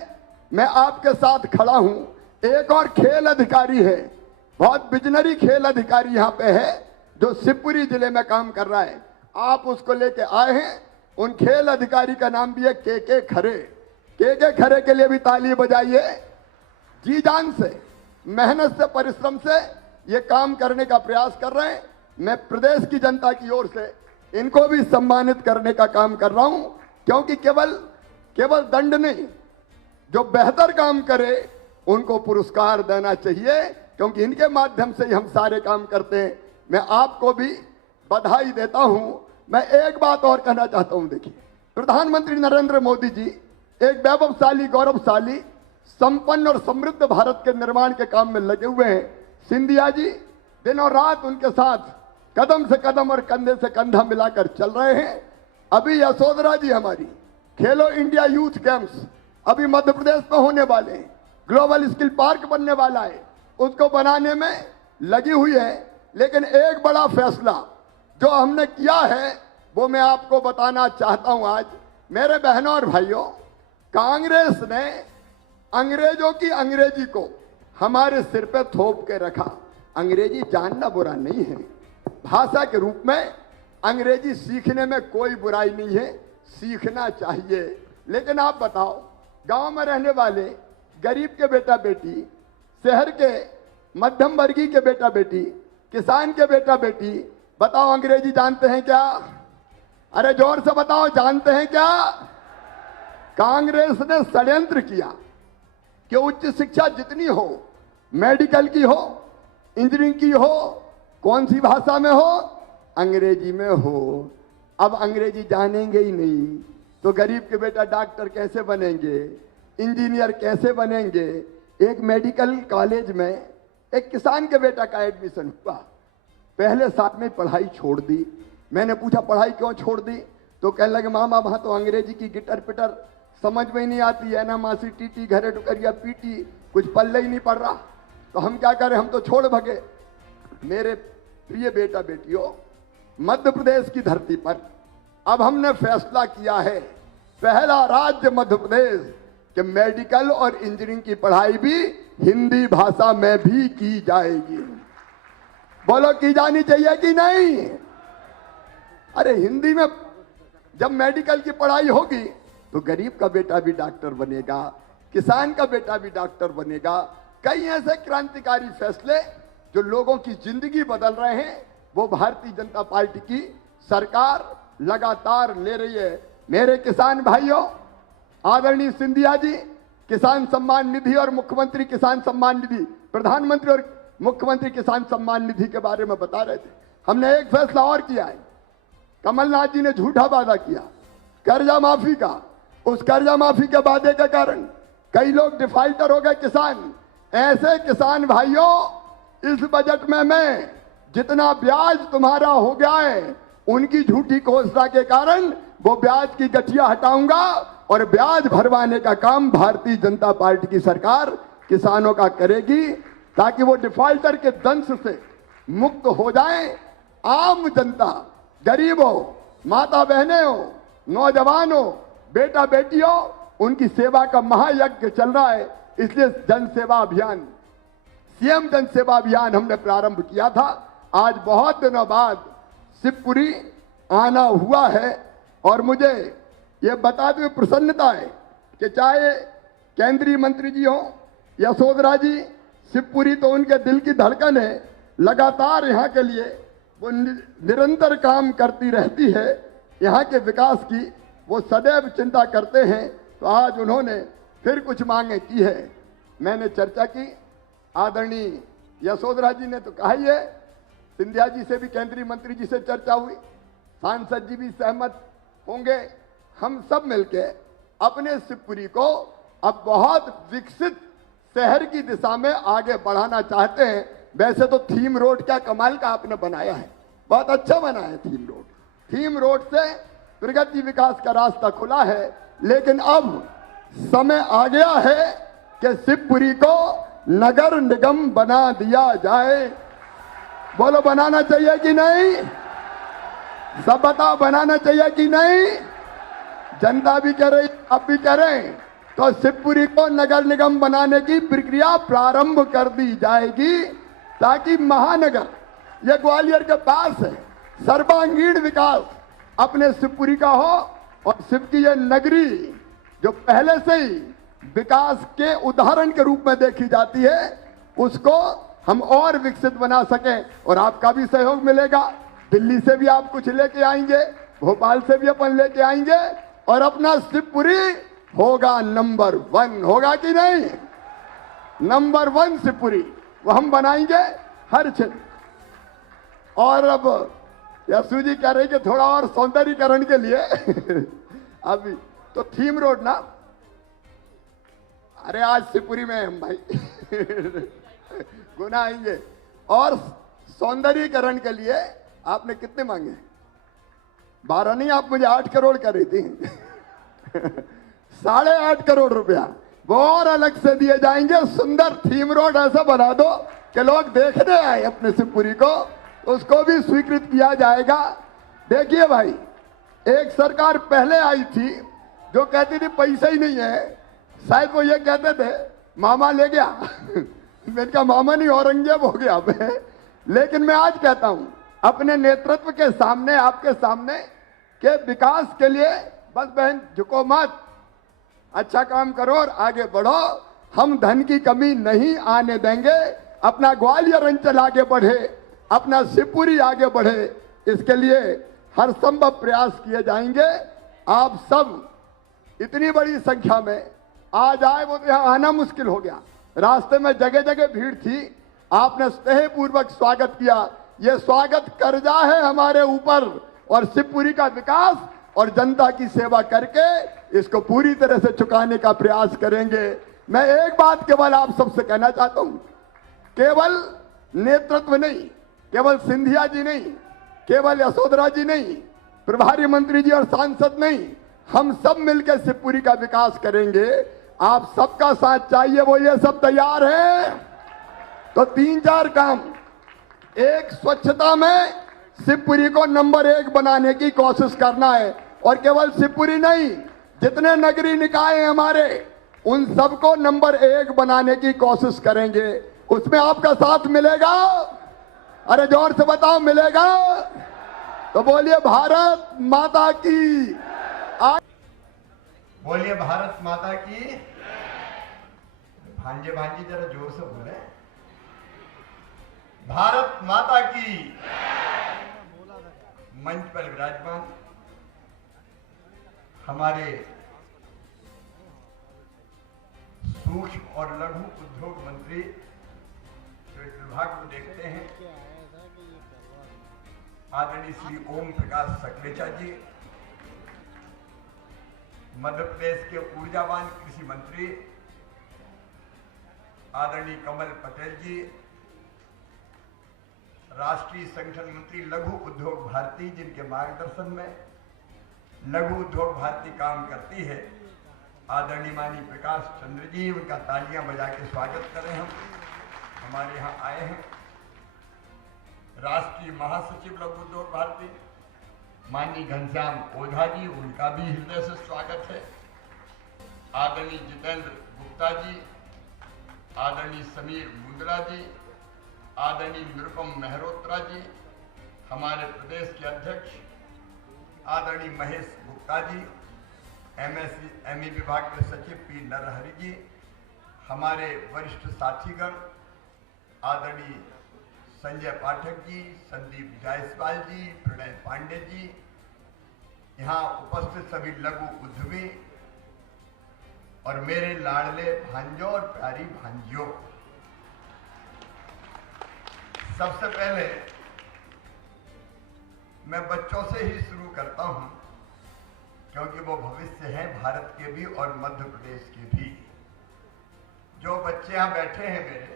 मैं आपके साथ खड़ा हूं। एक और खेल अधिकारी है, बहुत बिजनरी खेल अधिकारी यहां पे है जो शिवपुरी जिले में काम कर रहा है। आप उसको लेके आए हैं। उन खेल अधिकारी का नाम भी है के खरे। के खरे के लिए भी ताली बजाइए। जी जान से, मेहनत से, परिश्रम से ये काम करने का प्रयास कर रहे हैं। मैं प्रदेश की जनता की ओर से इनको भी सम्मानित करने का काम कर रहा हूं, क्योंकि केवल दंड नहीं, जो बेहतर काम करे उनको पुरस्कार देना चाहिए, क्योंकि इनके माध्यम से ही हम सारे काम करते हैं। मैं आपको भी बधाई देता हूं। मैं एक बात और कहना चाहता हूं, देखिए, प्रधानमंत्री नरेंद्र मोदी जी एक वैभवशाली, गौरवशाली, संपन्न और समृद्ध भारत के निर्माण के काम में लगे हुए हैं। सिंधिया जी दिन और रात उनके साथ कदम से कदम और कंधे से कंधा मिलाकर चल रहे हैं। अभी यशोधरा जी हमारी खेलो इंडिया यूथ गेम्स अभी मध्य प्रदेश में होने वाले हैं। ग्लोबल स्किल पार्क बनने वाला है, उसको बनाने में लगी हुई है। लेकिन एक बड़ा फैसला जो हमने किया है वो मैं आपको बताना चाहता हूं। आज मेरे बहनों और भाइयों, कांग्रेस ने अंग्रेजों की अंग्रेजी को हमारे सिर पे थोप के रखा। अंग्रेजी जानना बुरा नहीं है, भाषा के रूप में अंग्रेजी सीखने में कोई बुराई नहीं है, सीखना चाहिए। लेकिन आप बताओ, गांव में रहने वाले गरीब के बेटा बेटी, शहर के मध्यम वर्गीय के बेटा बेटी, किसान के बेटा बेटी, बताओ अंग्रेजी जानते हैं क्या? अरे जोर से बताओ, जानते हैं क्या? कांग्रेस ने षड्यंत्र किया कि उच्च शिक्षा जितनी हो, मेडिकल की हो, इंजीनियरिंग की हो, कौन सी भाषा में हो? अंग्रेजी में हो। अब अंग्रेजी जानेंगे ही नहीं तो गरीब के बेटा डॉक्टर कैसे बनेंगे, इंजीनियर कैसे बनेंगे? एक मेडिकल कॉलेज में एक किसान के बेटा का एडमिशन हुआ, पहले साल में पढ़ाई छोड़ दी। मैंने पूछा पढ़ाई क्यों छोड़ दी? तो कहने लगे मामा वहां तो अंग्रेजी की गिटर पिटर समझ में ही नहीं आती है ना, मासी टीटी घरे टुकरिया पीटी, कुछ पल्ले ही नहीं पड़ रहा। तो हम क्या करें, हम तो छोड़ भगे। मेरे प्रिय बेटा बेटियों, मध्य प्रदेश की धरती पर अब हमने फैसला किया है, पहला राज्य मध्य प्रदेश, कि मेडिकल और इंजीनियरिंग की पढ़ाई भी हिंदी भाषा में भी की जाएगी। बोलो, की जानी चाहिए कि नहीं? अरे हिंदी में जब मेडिकल की पढ़ाई होगी तो गरीब का बेटा भी डॉक्टर बनेगा, किसान का बेटा भी डॉक्टर बनेगा। कई ऐसे क्रांतिकारी फैसले जो लोगों की जिंदगी बदल रहे हैं, वो भारतीय जनता पार्टी की सरकार लगातार ले रही है। मेरे किसान भाइयों, आदरणीय सिंधिया जी किसान सम्मान निधि और मुख्यमंत्री किसान सम्मान निधि, प्रधानमंत्री और मुख्यमंत्री किसान सम्मान निधि के बारे में बता रहे थे। हमने एक फैसला और किया है, कमलनाथ जी ने झूठा वादा किया कर्जा माफी का। उस कर्जा माफी के वादे के कारण कई लोग डिफाल्टर हो गए किसान। ऐसे किसान भाइयों, इस बजट में मैं जितना ब्याज तुम्हारा हो गया है, उनकी झूठी घोषणा के कारण वो ब्याज की गठिया हटाऊंगा और ब्याज भरवाने का काम भारतीय जनता पार्टी की सरकार किसानों का करेगी, ताकि वो डिफाल्टर के दंश से मुक्त हो जाए। आम जनता, गरीबों, माता बहनें हो, नौजवान हो, बेटा बेटियों, उनकी सेवा का महायज्ञ चल रहा है। इसलिए जन सेवा अभियान, सीएम जन सेवा अभियान हमने प्रारंभ किया था। आज बहुत दिनों बाद शिवपुरी आना हुआ है और मुझे ये बताते हुए प्रसन्नता है कि चाहे केंद्रीय मंत्री जी हो, यशोधरा जी, शिवपुरी तो उनके दिल की धड़कन है। लगातार यहाँ के लिए वो निरंतर काम करती रहती है। यहाँ के विकास की वो सदैव चिंता करते हैं। तो आज उन्होंने फिर कुछ मांगे की है। मैंने चर्चा की, आदरणीय यशोधरा जी ने तो कहा ही है, सिंधिया जी से भी, केंद्रीय मंत्री जी से चर्चा हुई, सांसद जी भी सहमत होंगे। हम सब मिलके अपने शिवपुरी को अब बहुत विकसित शहर की दिशा में आगे बढ़ाना चाहते हैं। वैसे तो थीम रोड क्या कमाल का आपने बनाया है, बहुत अच्छा बना है थीम रोड। थीम रोड से प्रगति विकास का रास्ता खुला है, लेकिन अब समय आ गया है कि शिवपुरी को नगर निगम बना दिया जाए। बोलो, बनाना चाहिए कि नहीं? सब बताओ, बनाना चाहिए कि नहीं? जनता भी कह रही, आप भी कह रहे हैं। तो शिवपुरी को नगर निगम बनाने की प्रक्रिया प्रारंभ कर दी जाएगी, ताकि महानगर, ये ग्वालियर के पास है, सर्वांगीण विकास अपने शिवपुरी का हो और शिव की ये नगरी जो पहले से ही विकास के उदाहरण के रूप में देखी जाती है, उसको हम और विकसित बना सकें। और आपका भी सहयोग मिलेगा। दिल्ली से भी आप कुछ लेके आएंगे, भोपाल से भी अपन लेके आएंगे, और अपना शिवपुरी होगा नंबर 1, होगा कि नहीं? नंबर 1 शिवपुरी वो हम बनाएंगे हर क्षेत्र। और अब यसु जी कह रहे कि थोड़ा और सौंदर्यीकरण के लिए अभी तो थीम रोड ना, अरे आज शिवपुरी में हम भाई गुना आएंगे। और सौंदर्यीकरण के लिए आपने कितने मांगे? 12 नहीं, आप मुझे 8 करोड़ कह रही थी 8.5 करोड़ रुपया वो और अलग से दिए जाएंगे। सुंदर थीम रोड ऐसा बना दो कि लोग देखने आए अपने शिवपुरी को उसको भी स्वीकृत किया जाएगा। देखिए भाई, एक सरकार पहले आई थी जो कहती थी पैसा ही नहीं है, शायद वो ये कहते थे मामा ले गया मैंने कहा मामा नहीं, औरंगजेब हो गया मैं। लेकिन मैं आज कहता हूं अपने नेतृत्व के सामने, आपके सामने, के विकास के लिए बस बहन झुको मत, अच्छा काम करो और आगे बढ़ो। हम धन की कमी नहीं आने देंगे। अपना ग्वालियर अंचल आगे बढ़े, अपना शिवपुरी आगे बढ़े, इसके लिए हर संभव प्रयास किए जाएंगे। आप सब इतनी बड़ी संख्या में आज आए, वो तो यहां आना मुश्किल हो गया, रास्ते में जगह जगह भीड़ थी। आपने स्नेहपूर्वक स्वागत किया। ये स्वागत कर्जा है हमारे ऊपर, और शिवपुरी का विकास और जनता की सेवा करके इसको पूरी तरह से चुकाने का प्रयास करेंगे। मैं एक बात केवल आप सबसे कहना चाहता हूं, केवल नेतृत्व नहीं, केवल सिंधिया जी नहीं, केवल यशोधरा जी नहीं, प्रभारी मंत्री जी और सांसद नहीं, हम सब मिलकर शिवपुरी का विकास करेंगे। आप सबका साथ चाहिए, वो ये सब तैयार है तो 3-4 काम। एक, स्वच्छता में शिवपुरी को नंबर 1 बनाने की कोशिश करना है, और केवल शिवपुरी नहीं, जितने नगरीय निकाय हैं हमारे, उन सबको नंबर 1 बनाने की कोशिश करेंगे। उसमें आपका साथ मिलेगा? अरे जोर से बताओ, मिलेगा? तो बोलिए भारत माता की। बोलिए भारत माता की। भांजे भांजी जरा जोर से बोले, भारत माता की। मंच पर विराजमान हमारे सूक्ष्म और लघु उद्योग मंत्री जो इस विभाग को देखते हैं, आदरणीय श्री ओम प्रकाश सकलेचा जी, मध्य प्रदेश के ऊर्जावान कृषि मंत्री आदरणीय कमल पटेल जी, राष्ट्रीय संगठन मंत्री लघु उद्योग भारती, जिनके मार्गदर्शन में लघु उद्योग भारती काम करती है, आदरणीय माननीय प्रकाश चंद्र जी, उनका तालियां बजा के स्वागत करें। हम हमारे यहाँ आए हैं राष्ट्रीय महासचिव लघु उद्योग भारती माननीय घनश्याम ओझा जी, उनका भी हृदय से स्वागत है। आदरणीय जितेंद्र गुप्ता जी, आदरणीय समीर मुंदरा जी, आदरणीय निरुपम मेहरोत्रा जी, हमारे प्रदेश के अध्यक्ष आदरणीय महेश गुप्ता जी, MSME विभाग के सचिव पी नरहरि जी, हमारे वरिष्ठ साथीगण आदरणीय संजय पाठक जी, संदीप जायसवाल जी, प्रणय पांडे जी, यहाँ उपस्थित सभी लघु उद्यमी और मेरे लाडले भांजों और प्यारी भांजियों, सबसे पहले मैं बच्चों से ही शुरू करता हूं, क्योंकि वो भविष्य है भारत के भी और मध्य प्रदेश के भी। जो बच्चे यहाँ बैठे हैं मेरे,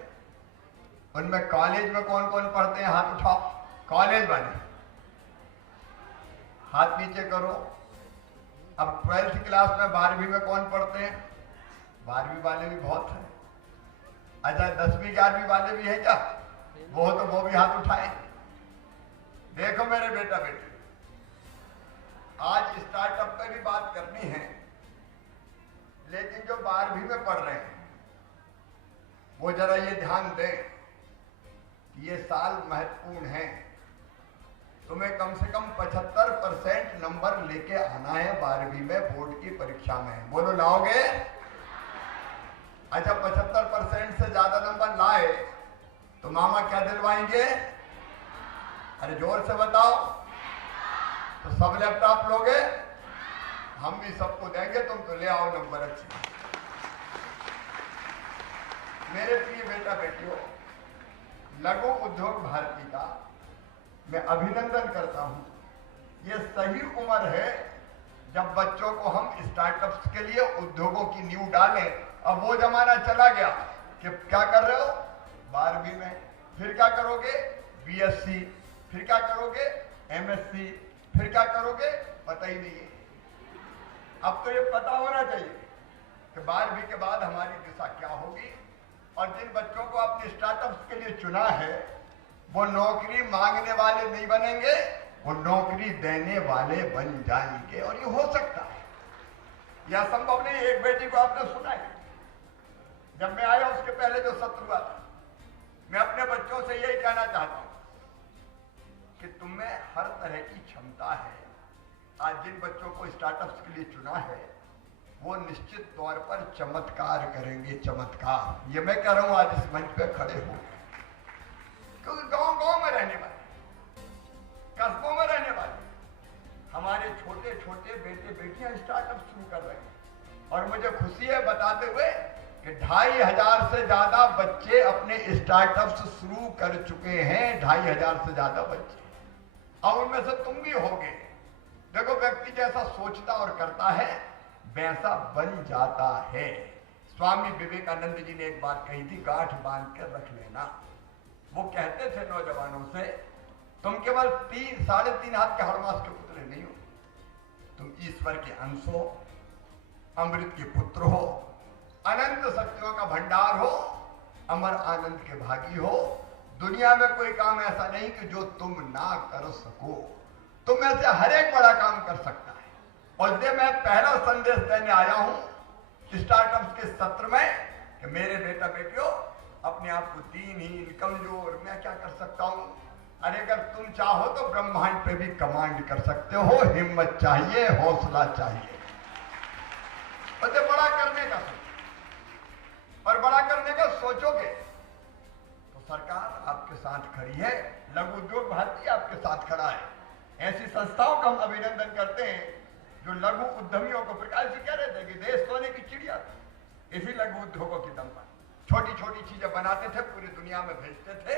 उनमें कॉलेज में कौन कौन पढ़ते हैं? हाथ उठाओ। कॉलेज वाले हाथ नीचे करो। अब 12th क्लास में 12वीं में कौन पढ़ते हैं? 12वीं वाले भी बहुत हैं। अच्छा, 10वीं 11वीं वाले भी हैं क्या? वो भी हाथ उठाएं। देखो मेरे बेटा बेटे, आज स्टार्टअप पे भी बात करनी है, लेकिन जो 12वीं में पढ़ रहे हैं वो जरा ये ध्यान दें, ये साल महत्वपूर्ण है। तुम्हें कम से कम 75% नंबर लेके आना है 12वीं में बोर्ड की परीक्षा में। बोलो, लाओगे? अच्छा, 75% से ज्यादा नंबर लाए तो मामा क्या दिलवाएंगे? अरे जोर से बताओ। तो सब लैपटॉप लोगे? हम भी सबको देंगे, तुम तो ले आओ नंबर अच्छे। मेरे प्रिय बेटा बेटियों, लघु उद्योग भारती का मैं अभिनंदन करता हूं। ये सही उम्र है जब बच्चों को हम स्टार्टअप्स के लिए उद्योगों की नींव डालें। अब वो जमाना चला गया कि क्या कर रहे हो 12वीं में, फिर क्या करोगे BSc, फिर क्या करोगे MSc, फिर क्या करोगे पता ही नहीं है। अब तो ये पता होना चाहिए कि 12वीं के बाद हमारी दिशा क्या होगी। और जिन बच्चों को आपने स्टार्टअप्स के लिए चुना है, वो नौकरी मांगने वाले नहीं बनेंगे, वो नौकरी देने वाले बन जाएंगे। और ये हो सकता है, यह संभव नहीं। एक बेटी को आपने सुना है, जब मैं आया उसके पहले जो सत्र हुआ था, मैं अपने बच्चों से यही कहना चाहता हूं कि तुम्हें हर तरह की क्षमता है। आज जिन बच्चों को स्टार्टअप्स के लिए चुना है, वो निश्चित तौर पर चमत्कार करेंगे, चमत्कार। ये मैं कह रहा हूं आज इस मंच पे खड़े हो, क्योंकि गांव-गांव में रहने वाले, कस्बों में रहने वाले हमारे छोटे छोटे बेटे बेटियां स्टार्टअप शुरू कर रहे हैं। और मुझे खुशी है बताते हुए कि 2500 से ज्यादा बच्चे अपने स्टार्टअप्स शुरू कर चुके हैं। 2500 से ज्यादा बच्चे, और उनमें से तुम भी होगे। देखो, व्यक्ति जैसा सोचता और करता है वैसा बन जाता है। स्वामी विवेकानंद जी ने एक बात कही थी, गांठ बांध कर रख लेना। वो कहते थे नौजवानों से, तुम केवल 3-3.5 हाथ के हड़मास के पुतले नहीं हो, तुम ईश्वर के अंश हो, अमृत के पुत्र हो, अनंत शक्तियों का भंडार हो, अमर आनंद के भागी हो। दुनिया में कोई काम ऐसा नहीं कि जो तुम ना कर सको। तुम में से हर एक बड़ा काम कर सकता है। और इसलिए मैं पहला संदेश देने आया हूं स्टार्टअप्स के सत्र में कि मेरे बेटा बेटियों, अपने आप को दीनहीन, कमजोर, मैं क्या कर सकता हूं? अरे अगर तुम चाहो तो ब्रह्मांड पे भी कमांड कर सकते हो। हिम्मत चाहिए, हौसला चाहिए, और बड़ा करने का सोचो। और बड़ा करने का सोचोगे तो सरकार आपके साथ खड़ी है, लघु उद्योग भारती आपके साथ खड़ा है। ऐसी संस्थाओं का हम अभिनंदन करते हैं जो लघु उद्यमियों को, प्रकाश जी कह रहे थे कि देश सोने की चिड़िया थी। इसी लघु उद्योगों की दम पर छोटी छोटी चीजें बनाते थे, पूरी दुनिया में भेजते थे।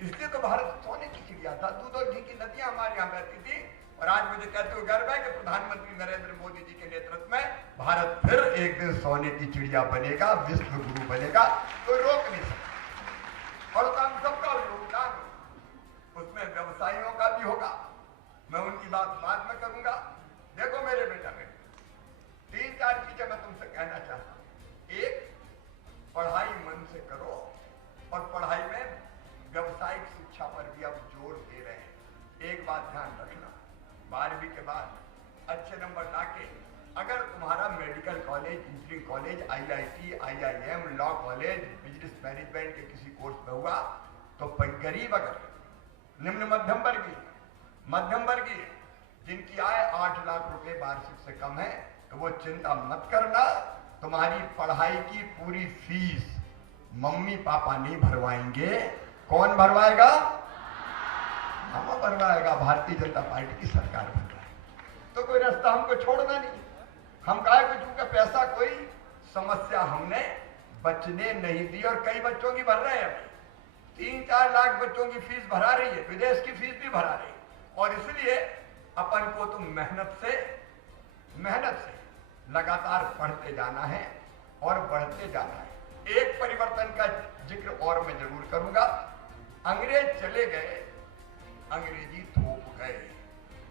इसलिए तो भारत सोने की चिड़िया था। दूध और घी की नदियां हमारे यहाँ बहती थी। और आज मुझे कहते हुए गर्व है कि प्रधानमंत्री नरेंद्र मोदी जी के नेतृत्व में भारत फिर एक दिन सोने की चिड़िया बनेगा, विश्व गुरु बनेगा, कोई रोक नहीं सकता। और हम सबका योगदान, उसमें व्यवसायियों का भी होगा। मैं उनकी बात बाद में करूंगा। देखो मेरे बेटा बेटी, 3-4 चीजें मैं तुमसे कहना चाहता हूं। एक, पढ़ाई मन से करो, और पढ़ाई में व्यवसायिक शिक्षा पर भी अब जोर दे रहे हैं। एक बात ध्यान रखना, 12वीं के बाद अच्छे नंबर लाके अगर तुम्हारा medical college, engineering college, IIT, IIM, law college, business management के किसी कोर्स में हुआ तो गरीब, अगर निम्न मध्यम वर्गीय जिनकी आय 8 लाख रुपए वार्षिक से कम है, तो वो चिंता मत करना। तुम्हारी पढ़ाई की पूरी फीस मम्मी पापा नहीं भरवाएंगे। कौन भरवाएगा? हम भरवाएगा। भारतीय जनता पार्टी की सरकार भर रहा है, तो कोई रास्ता हमको छोड़ना नहीं। हम काहे को, चूंकि पैसा कोई समस्या हमने बचने नहीं दी। और कई बच्चों की भर रहे हैं, 3-4 लाख बच्चों की फीस भरा रही है, विदेश की फीस भी भरा रही है। और इसलिए अपन को तो मेहनत से लगातार पढ़ते जाना है और बढ़ते जाना है। एक परिवर्तन का जिक्र और मैं जरूर करूंगा। अंग्रेज चले गए, अंग्रेजी थोप गए,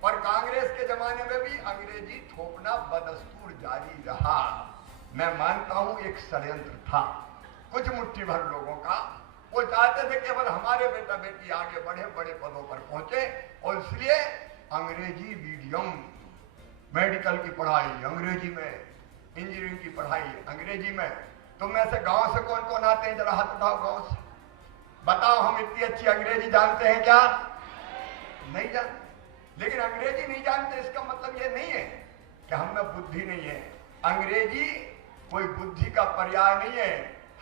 और कांग्रेस के जमाने में भी अंग्रेजी थोपना बदस्तूर जारी रहा। मैं मानता हूं एक षड्यंत्र था कुछ मुट्ठी भर लोगों का। वो चाहते थे केवल हमारे बेटा बेटी आगे बढ़े, बड़े पदों पर पहुंचे, और इसलिए अंग्रेजी मीडियम, मेडिकल की पढ़ाई अंग्रेजी में, इंजीनियरिंग की पढ़ाई अंग्रेजी में। तुम में से गांव से कौन कौन आते हैं? जरा हाथ उठाओ गांव से, बताओ हम इतनी अच्छी अंग्रेजी जानते हैं क्या? नहीं जानते। लेकिन अंग्रेजी नहीं जानते इसका मतलब ये नहीं है कि हम में बुद्धि नहीं है। अंग्रेजी कोई बुद्धि का पर्याय नहीं है।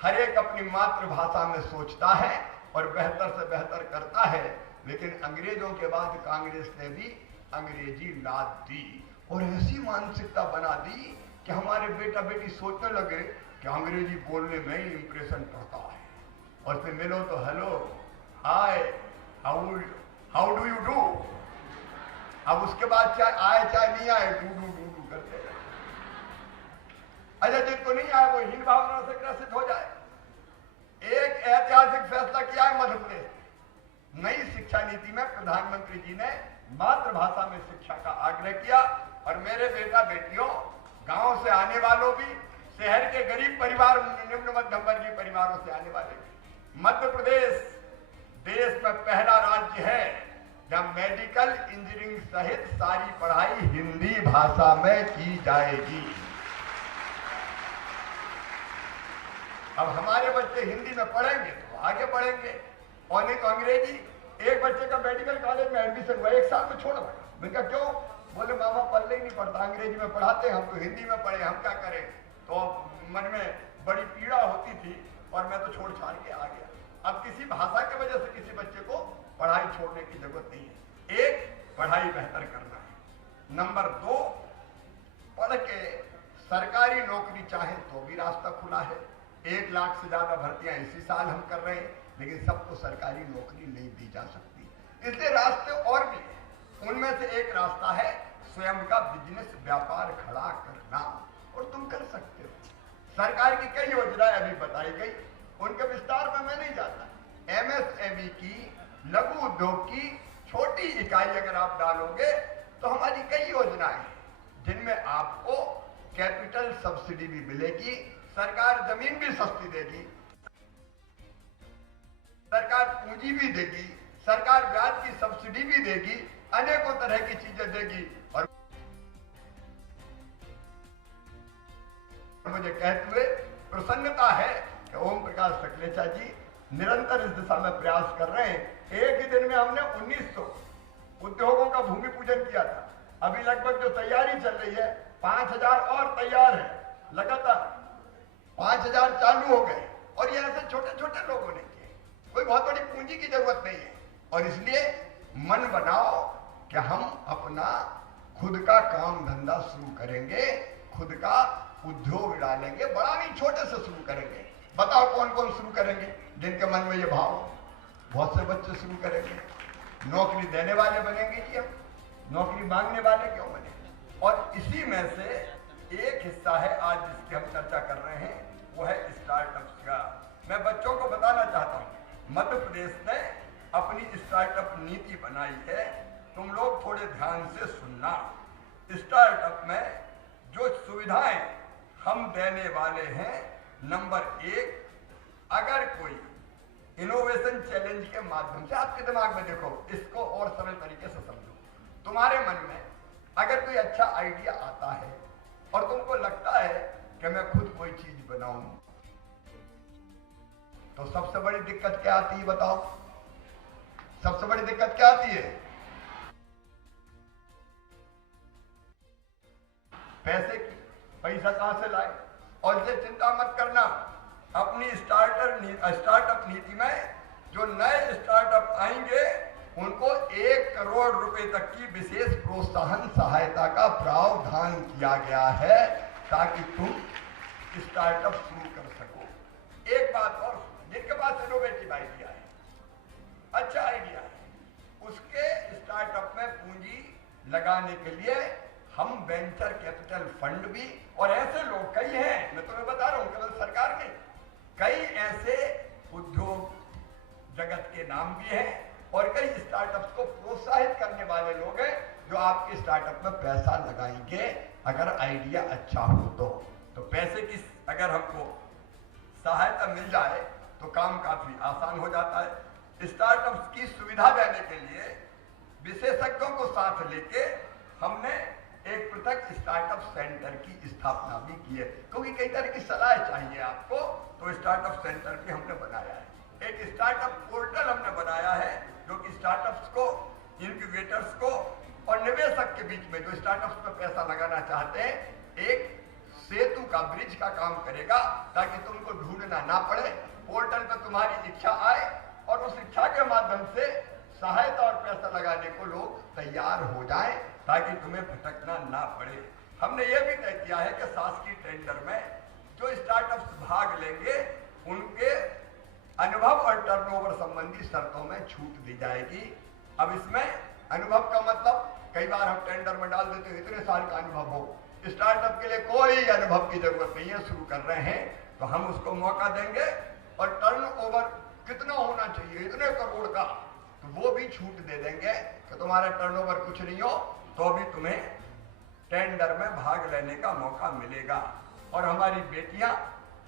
हर एक अपनी मातृभाषा में सोचता है और बेहतर से बेहतर करता है। लेकिन अंग्रेजों के बाद कांग्रेस ने भी अंग्रेजी लाद दी और ऐसी मानसिकता बना दी कि हमारे बेटा बेटी सोचने लगे कि अंग्रेजी बोलने में ही इंप्रेशन पड़ता है। और फिर मिलो तो hello, hi, how do you do. अब उसके बाद चाहे आए चाहे नहीं आए, डू डू डू डू करते हैं। अच्छा, जिनको नहीं आए वो हीन भावना से ग्रसित हो जाए। एक ऐतिहासिक फैसला किया है मध्य प्रदेश। नई शिक्षा नीति में प्रधानमंत्री जी ने मातृभाषा में शिक्षा का आग्रह किया। और मेरे बेटा बेटियों, गांव से आने वालों भी, शहर के गरीब परिवार, निम्न मध्यम वर्गीय परिवारों से आने वाले भी, मध्य प्रदेश देश में पहला राज्य है जब मेडिकल इंजीनियरिंग सहित सारी पढ़ाई हिंदी भाषा में की जाएगी। अब हमारे बच्चे हिंदी में पढ़ेंगे तो आगे बढ़ेंगे, और नहीं तो अंग्रेजी। एक बच्चे का मेडिकल कॉलेज में एडमिशन हुआ, 1 साल में छोड़ दिया। मैंने कहा क्यों? बोले मामा पल्ले ही नहीं पढ़ता, अंग्रेजी में पढ़ाते, हम तो हिंदी में पढ़े, हम क्या करें। तो मन में बड़ी पीड़ा होती थी और मैं तो छोड़ छाड़ के आ गया। अब किसी भाषा की वजह से किसी बच्चे को पढ़ाई छोड़ने की जरूरत नहीं है। एक, पढ़ाई बेहतर करना है। नंबर 2, पढ़ के सरकारी नौकरी चाहे तो भी रास्ता खुला है। 1 लाख से ज्यादा भर्तियां इसी साल हम कर रहे हैं, लेकिन सबको सरकारी नौकरी नहीं दी जा सकती, इसलिए रास्ते और भी हैं। उनमें से एक रास्ता है स्वयं का बिजनेस, व्यापार खड़ा करना, और तुम कर सकते हो। सरकार की कई योजनाएं अभी बताई गई, उनके विस्तार में मैं नहीं जाता। MSME की, लघु उद्योग की छोटी इकाई अगर आप डालोगे तो हमारी कई योजनाएं हैं जिनमें आपको कैपिटल सब्सिडी भी मिलेगी, सरकार जमीन भी सस्ती देगी, सरकार पूंजी भी देगी, सरकार ब्याज की सब्सिडी भी देगी, अनेकों तरह की चीजें देगी। और मुझे कहते हुए प्रसन्नता है कि ओम प्रकाश सकलेचा जी निरंतर इस दिशा में प्रयास कर रहे हैं। एक ही दिन में हमने 1900 उद्योगों का भूमि पूजन किया था। अभी लगभग जो तैयारी चल रही है 5000 और तैयार है, लगातार 5000 चालू हो गए, और ये ऐसे छोटे छोटे लोगों ने किए, कोई बहुत बड़ी पूंजी की जरूरत नहीं है। और इसलिए मन बनाओ कि हम अपना खुद का काम धंधा शुरू करेंगे, खुद का उद्योग डालेंगे, बड़ा नहीं छोटे से शुरू करेंगे। बताओ कौन कौन शुरू करेंगे जिनके मन में ये भाव हो? बहुत से बच्चे शुरू करेंगे, नौकरी देने वाले बनेंगे जी, हम नौकरी मांगने वाले क्यों बने। और इसी में से एक हिस्सा है आज जिसकी हम चर्चा कर रहे हैं, वो है स्टार्टअप्स का। मैं बच्चों को बताना चाहता हूँ, मध्य प्रदेश ने अपनी स्टार्टअप नीति बनाई है, तुम लोग थोड़े ध्यान से सुनना। स्टार्टअप में जो सुविधाएं हम देने वाले हैं, नंबर 1, अगर कोई इनोवेशन चैलेंज के माध्यम से, आपके दिमाग में देखो, इसको और सरल तरीके से समझो, तुम्हारे मन में अगर कोई अच्छा आइडिया आता है और तुमको लगता है कि मैं खुद कोई चीज बनाऊं, तो सबसे बड़ी दिक्कत क्या आती है बताओ? सबसे बड़ी दिक्कत क्या आती है? पैसे की। पैसा कहां से लाए? और ये चिंता मत करना, अपनी स्टार्टअप नीति में जो नए स्टार्टअप आएंगे उनको 1 करोड़ रुपए तक की विशेष प्रोत्साहन सहायता का प्रावधान किया गया है, ताकि तुम स्टार्टअप शुरू कर सको। एक बात और, जिनके पास इनोवेटिव आइडिया है, अच्छा आइडिया है, उसके स्टार्टअप में पूंजी लगाने के लिए हम वेंचर कैपिटल फंड भी, और ऐसे लोग कई हैं, मैं तुम्हें बता रहा हूं, केवल सरकार नहीं, कई ऐसे उद्योग जगत के नाम भी हैं और कई स्टार्टअप्स को प्रोत्साहित करने वाले लोग हैं जो आपके स्टार्टअप में पैसा लगाएंगे अगर आइडिया अच्छा हो तो पैसे की अगर हमको सहायता मिल जाए तो काम काफी आसान हो जाता है। स्टार्टअप्स की सुविधा देने के लिए विशेषज्ञों को साथ लेके हमने एक पृथक स्टार्टअप सेंटर की स्थापना भी की है, क्योंकि कई तरह की सलाह चाहिए आपको, तो स्टार्टअप सेंटर भी हमने बनाया है। एक स्टार्टअप पोर्टल हमने बनाया है जो कि स्टार्टअप्स को, इनक्यूबेटर्स को और निवेशक के बीच में जो स्टार्टअप्स में पैसा लगाना चाहते हैं, एक सेतु का, ब्रिज का काम करेगा, ताकि तुमको ढूंढना ना पड़े, पोर्टल पर तुम्हारी इच्छा आए और उस इच्छा के माध्यम से सहायता और पैसा लगाने को लोग तैयार हो जाएं, ताकि तुम्हें भटकना ना पड़े। हमने ये भी तय किया है कि शासकीय टेंडर में जो स्टार्टअप्स भाग लेंगे उनके अनुभव और टर्नओवर संबंधी शर्तों में छूट दी जाएगी। अब इसमें अनुभव का मतलब, कई बार हम टेंडर में डाल देते हैं इतने साल का अनुभव हो, स्टार्टअप के लिए कोई अनुभव की जरूरत नहीं है, शुरू कर रहे हैं तो हम उसको मौका देंगे, और टर्नओवर कितना होना चाहिए, इतने करोड़ का, तो वो भी छूट दे देंगे कि तुम्हारा टर्नओवर कुछ नहीं हो तो भी तुम्हें टेंडर में भाग लेने का मौका मिलेगा। और हमारी बेटियां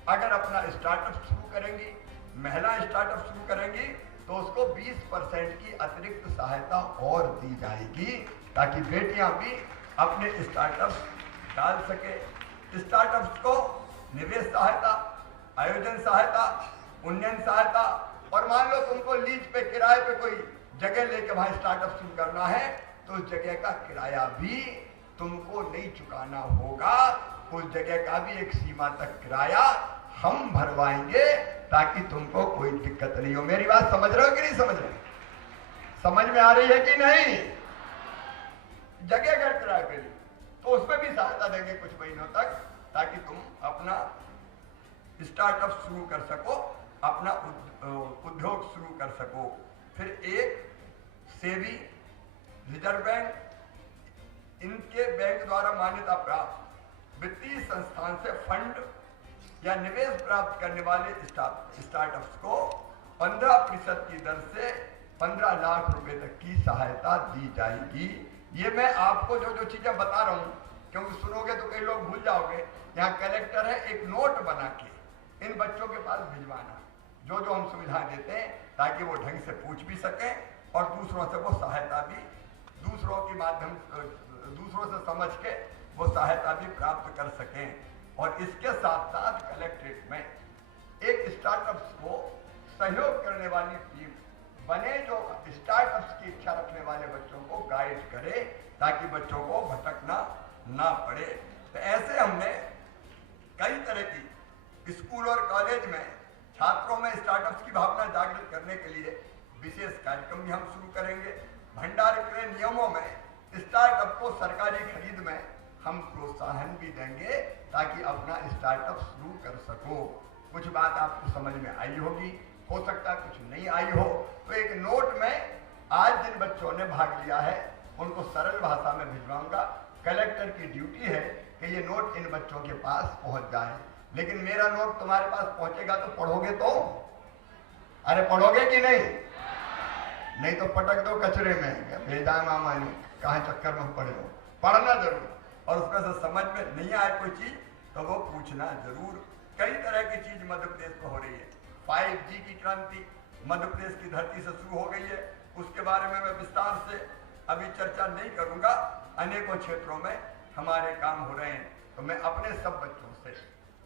अगर अपना स्टार्टअप शुरू करेंगी, महिला स्टार्टअप शुरू करेंगी, तो उसको 20% की अतिरिक्त सहायता और दी जाएगी, ताकि बेटियां भी अपने स्टार्टअप्स डाल सके। स्टार्टअप्स को निवेश सहायता, आयोजन सहायता, उन्नयन सहायता, और मान लो तुमको लीज पे, किराए पे कोई जगह लेके वहां स्टार्टअप शुरू करना है, तो उस जगह का किराया भी तुमको नहीं चुकाना होगा। उस जगह का भी एक सीमा तक किराया हम भरवाएंगे, ताकि तुमको कोई दिक्कत नहीं हो। मेरी बात समझ रहे हो कि नहीं समझ रहे? समझ में आ रही है कि नहीं? जगह घर किराए पे ली तो उसमें भी सहायता देंगे कुछ महीनों तक, ताकि तुम अपना स्टार्टअप शुरू कर सको, अपना उद्योग शुरू कर सको। फिर एक सेबी, रिजर्व बैंक, इनके बैंक द्वारा मान्यता प्राप्त वित्तीय संस्थान से फंड या निवेश प्राप्त करने वाले स्टार्टअप्स को 15% की दर से 15 लाख रुपए तक की सहायता दी जाएगी। ये मैं आपको जो जो चीजें बता रहा हूं, क्योंकि सुनोगे तो कई लोग भूल जाओगे। यहाँ कलेक्टर है, एक नोट बना के इन बच्चों के पास भिजवाना, जो जो हम सुविधा देते हैं, ताकि वो ढंग से पूछ भी सके और दूसरों से वो सहायता भी, दूसरों के माध्यम, दूसरों से समझ के वो सहायता भी प्राप्त कर सकें। और इसके साथ साथ कलेक्ट्रेट में एक स्टार्टअप्स को सहयोग करने वाली टीम बने, जो स्टार्टअप्स की इच्छा रखने वाले बच्चों को गाइड करे, ताकि बच्चों को भटकना ना पड़े। तो ऐसे हमने कई तरह की स्कूल और कॉलेज में छात्रों में स्टार्टअप्स की भावना जागृत करने के लिए विशेष कार्यक्रम भी हम शुरू करेंगे। भंडार क्रय नियमों में स्टार्टअप को सरकारी खरीद में हम प्रोत्साहन भी देंगे, ताकि अपना स्टार्टअप शुरू कर सको। कुछ बात आपको समझ में आई होगी, हो सकता है कुछ नहीं आई हो। तो एक नोट में आज जिन बच्चों ने भाग लिया है उनको सरल भाषा में भिजवाऊंगा। कलेक्टर की ड्यूटी है कि ये नोट इन बच्चों के पास पहुंच जाए। लेकिन मेरा नोट तुम्हारे पास पहुंचेगा तो पढ़ोगे तो? अरे पढ़ोगे कि नहीं? नहीं तो पटक दो कचरे में, भेजा मामा ने, कहाँ चक्कर में पड़े हो। पढ़ना जरूर, और उसमें से समझ में नहीं आए कोई चीज तो वो पूछना जरूर। कई तरह की चीज मध्य प्रदेश में हो रही है। 5G की क्रांति मध्य प्रदेश की धरती से शुरू हो गई है। उसके बारे में मैं विस्तार से अभी चर्चा नहीं करूंगा। अनेकों क्षेत्रों में हमारे काम हो रहे हैं। तो मैं अपने सब बच्चों से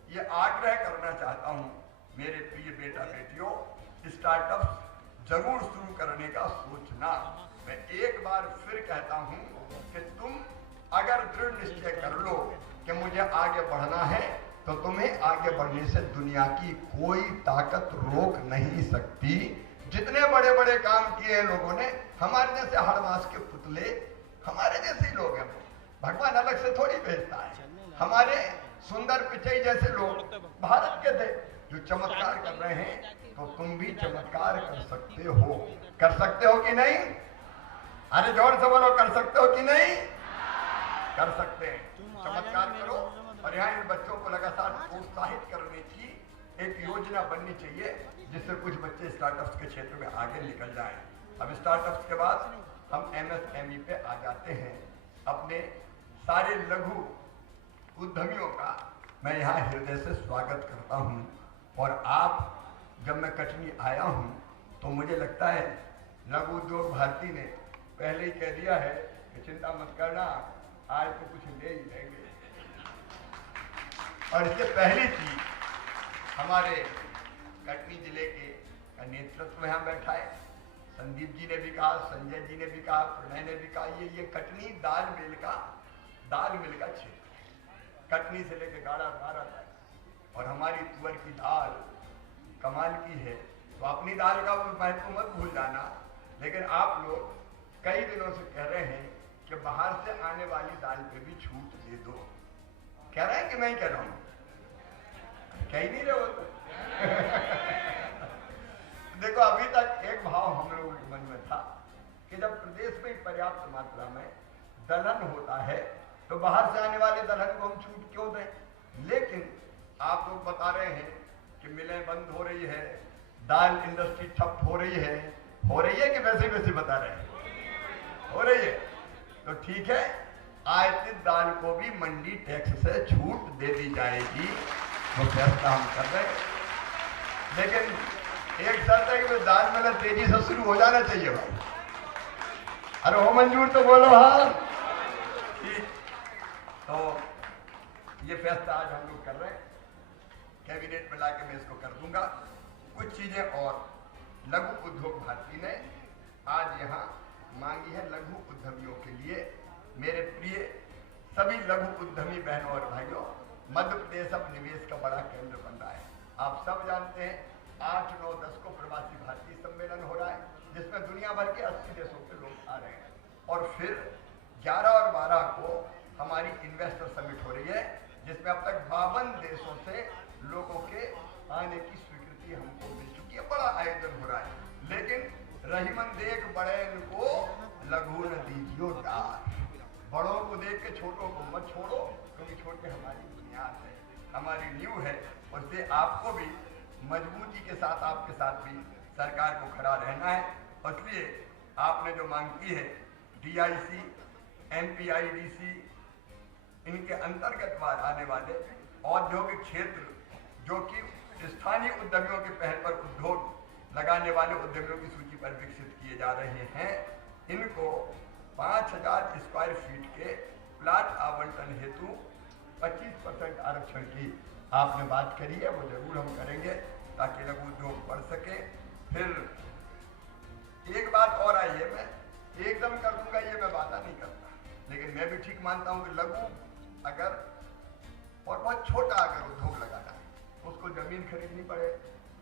ये आग्रह करना चाहता हूं, मेरे प्रिय बेटा बेटियों, स्टार्टअप जरूर शुरू करने का सोचना। मैं एक बार फिर कहता हूं कि तुम अगर दृढ़ निश्चय कर लो कि मुझे आगे बढ़ना है, तो तुम्हें आगे बढ़ने से दुनिया की कोई ताकत रोक नहीं सकती। जितने बड़े बड़े काम किए हैं लोगों ने, हमारे जैसे हड़मास के पुतले, हमारे जैसे ही लोग हैं। भगवान अलग से थोड़ी भेजता है। हमारे सुंदर पिचई जैसे लोग भारत के थे जो चमत्कार कर रहे हैं। तो तुम भी चमत्कार कर सकते हो। कर सकते हो कि नहीं? अरे जोर से बोलो, कर सकते हो कि नहीं? कर सकते हैं। चमत्कार करो। और यहाँ इन बच्चों को लगातार प्रोत्साहित करने की एक योजना बननी चाहिए, जिससे कुछ बच्चे स्टार्टअप्स के क्षेत्र में आगे निकल जाएं। अब स्टार्टअप्स के बाद हम MSME पे आ जाते हैं। अपने सारे लघु उद्यमियों का मैं यहाँ हृदय से स्वागत करता हूँ। और आप, जब मैं कटनी आया हूँ तो मुझे लगता है लघु उद्योग भारती ने पहले ही कह दिया है कि चिंता मत करना, आज तो कुछ ले ही लेंगे। और इससे पहली चीज, हमारे कटनी जिले के का नेतृत्व यहाँ बैठा है। संदीप जी ने भी कहा, संजय जी ने भी कहा, प्रणय ने भी कहा, ये कटनी दाल मिल का क्षेत्र, कटनी से लेके गाड़ा मारा तक। और हमारी तुअर की दाल कमाल की है। तो अपनी दाल का महत्व मत भूल जाना। लेकिन आप लोग कई दिनों से कह रहे हैं कि बाहर से आने वाली दाल पे भी छूट दे दो। कह रहे हैं कि मैं ही कह रहा हूं? कह ही नहीं रहे हो तो। देखो, अभी तक एक भाव हम लोगों के मन में था कि जब प्रदेश में पर्याप्त मात्रा में दलहन होता है तो बाहर से आने वाले दलहन को हम छूट क्यों दें। लेकिन आप लोग बता रहे हैं कि मिलें बंद हो रही है, दाल इंडस्ट्री ठप हो रही है कि वैसे बता रहे हैं? हो रही है। तो ठीक है, आयातित दाल को भी मंडी टैक्स से छूट दे दी जाएगी। वो फैसला हम कर रहे हैं। लेकिन एक शर्त है कि दाल मतलब तेजी से शुरू हो जाना चाहिए भाई। अरे हो मंजूर तो बोलो हाँ। ठीक, तो ये फैसला आज हम लोग कर रहे हैं, कैबिनेट में लाके मैं इसको कर दूंगा। कुछ चीजें और लघु उद्योग भारती ने आज यहाँ मांगी है लघु उद्यमियों के लिए। मेरे प्रिय सभी लघु उद्यमी बहनों और भाइयों, मध्य प्रदेश अब निवेश का बड़ा केंद्र बन रहा है। आप सब जानते हैं 8, 9, 10 को प्रवासी भारतीय सम्मेलन हो रहा है, जिसमें दुनिया भर के 80 देशों के लोग आ रहे हैं। और फिर 11 और 12 को हमारी इन्वेस्टर समिट हो रही है, जिसमें अब तक 52 देशों से लोगों के आने की स्वीकृति हमको मिल चुकी है। बड़ा आयोजन हो रहा है, लेकिन रहीमन देख बड़े को लघु न दीजियो डार। बड़ों को देख के छोटों को मत छोड़ो, क्योंकि छोटे हमारी बुनियाद है, हमारी नींव है। उससे आपको भी मजबूती के साथ, आपके साथ भी सरकार को खड़ा रहना है। इसलिए आपने जो मांग की है DIC, MPIDC, इनके अंतर्गत आने वाले औद्योगिक क्षेत्र जो कि स्थानीय उद्यमियों के पहल पर उद्योग लगाने वाले उद्यमियों की सूची पर विकसित किए जा रहे हैं, इनको 5000 स्क्वायर फीट के प्लाट आवंटन हेतु 25% आरक्षण की आपने बात करी है, वो जरूर हम करेंगे ताकि लघु उद्योग बढ़ सके। फिर एक बात और आई है, मैं एकदम कर दूंगा ये मैं वादा नहीं करता, लेकिन मैं भी ठीक मानता हूं कि लघु अगर और बहुत छोटा अगर उद्योग लगाना है, उसको जमीन खरीदनी पड़े,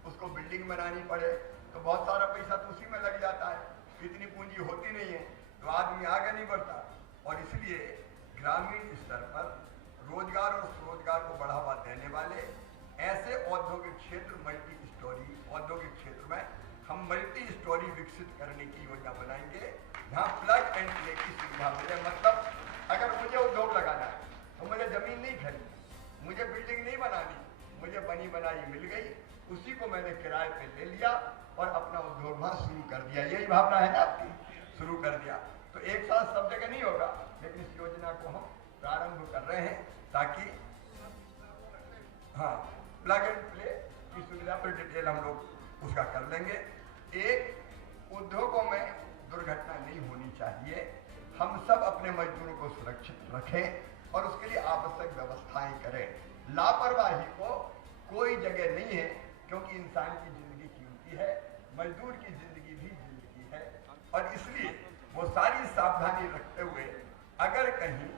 उसको बिल्डिंग बनानी पड़े, तो बहुत सारा पैसा तो उसी में लग जाता है। इतनी पूंजी होती नहीं है तो आदमी आगे नहीं बढ़ता। और इसलिए ग्रामीण स्तर पर रोजगार और स्वरोजगार को बढ़ावा देने वाले ऐसे औद्योगिक क्षेत्र, मल्टी स्टोरी औद्योगिक क्षेत्र में हम मल्टी स्टोरी विकसित करने की योजना बनाएंगे, जहाँ प्लग एंड प्ले की सुविधा मिले। मतलब अगर मुझे उद्योग लगाना है तो मुझे जमीन नहीं खरीदनी, मुझे बिल्डिंग नहीं बनानी, मुझे बनी बनाई मिल गई, उसी को मैंने किराए पे ले लिया और अपना उद्योग वहां शुरू कर दिया। यही भावना है ना आपकी, शुरू कर दिया। तो एक साथ सब जगह नहीं होगा, लेकिन इस योजना को हम प्रारंभ कर रहे हैं ताकि हाँ प्लग एंड प्ले की सुविधा पर डिटेल हम लोग उसका कर लेंगे। एक, उद्योगों में दुर्घटना नहीं होनी चाहिए, हम सब अपने मजदूरों को सुरक्षित रखें और उसके लिए आवश्यक व्यवस्थाएं करें। लापरवाही को कोई जगह नहीं है, क्योंकि इंसान की जिंदगी कीमती है, मजदूर की जिंदगी भी जिंदगी है। और इसलिए वो सारी सावधानी रखते हुए अगर कहीं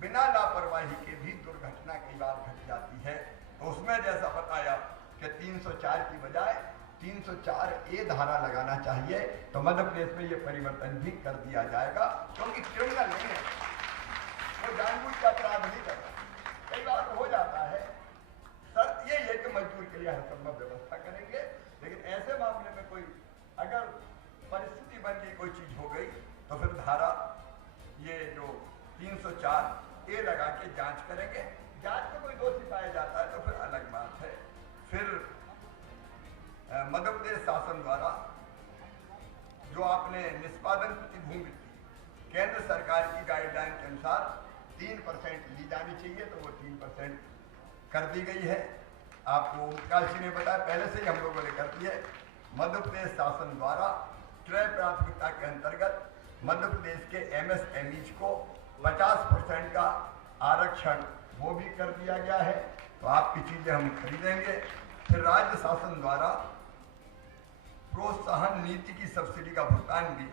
बिना लापरवाही के भी दुर्घटना कई बार घट जाती है, तो उसमें जैसा बताया कि 304 की बजाय 304A धारा लगाना चाहिए। तो मध्य प्रदेश में ये परिवर्तन भी कर दिया जाएगा, क्योंकि क्रिमिनल नहीं है, वो जानबूझ के अपराध नहीं करता। कई बार हो जाता है। शर्त ये है कि मजदूर के लिए हर संभव व्यवस्था करेंगे, लेकिन ऐसे मामले में कोई अगर परिस्थिति बन गई, कोई चीज हो गई, तो फिर धारा ये जो 304A लगा के जांच करेंगे। जांच में कोई दोषी पाया जाता है तो फिर अलग बात है। फिर मध्य प्रदेश शासन द्वारा जो आपने निष्पादन प्रतिभूमि दी, केंद्र सरकार की गाइडलाइन के अनुसार 3% ली जानी चाहिए, तो वो 3% कर दी गई है। आपको विकास जी ने बताया, पहले से ही हम लोगों ने कर दी है। मध्य प्रदेश शासन द्वारा क्रय प्राथमिकता के अंतर्गत मध्य प्रदेश के MSMEs को 50% का आरक्षण वो भी कर दिया गया है, तो आपकी चीजें हम खरीदेंगे। फिर राज्य शासन द्वारा प्रोत्साहन नीति की सब्सिडी का भुगतान भी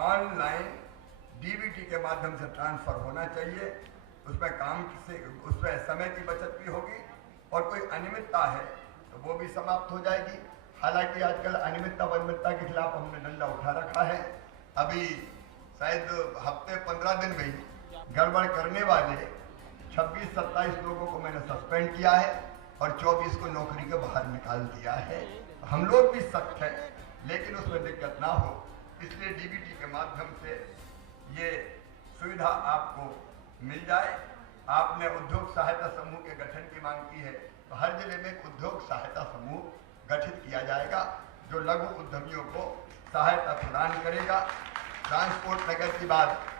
ऑनलाइन DBT के माध्यम से ट्रांसफर होना चाहिए। उसमें उसमें समय की बचत भी होगी और कोई अनियमितता है तो वो भी समाप्त हो जाएगी। हालांकि आजकल अनियमितता वनियमितता के खिलाफ हमने डंडा उठा रखा है। अभी शायद हफ्ते 15 दिन में ही गड़बड़ करने वाले 26-27 लोगों को मैंने सस्पेंड किया है और 24 को नौकरी के बाहर निकाल दिया है। हम लोग भी सख्त हैं, लेकिन उसमें दिक्कत ना हो, इसलिए DBT के माध्यम से ये सुविधा आपको मिल जाए। आपने उद्योग सहायता समूह के गठन की मांग की है, तो हर जिले में एक उद्योग सहायता समूह गठित किया जाएगा जो लघु उद्यमियों को सहायता प्रदान करेगा। ट्रांसपोर्ट नगर की बात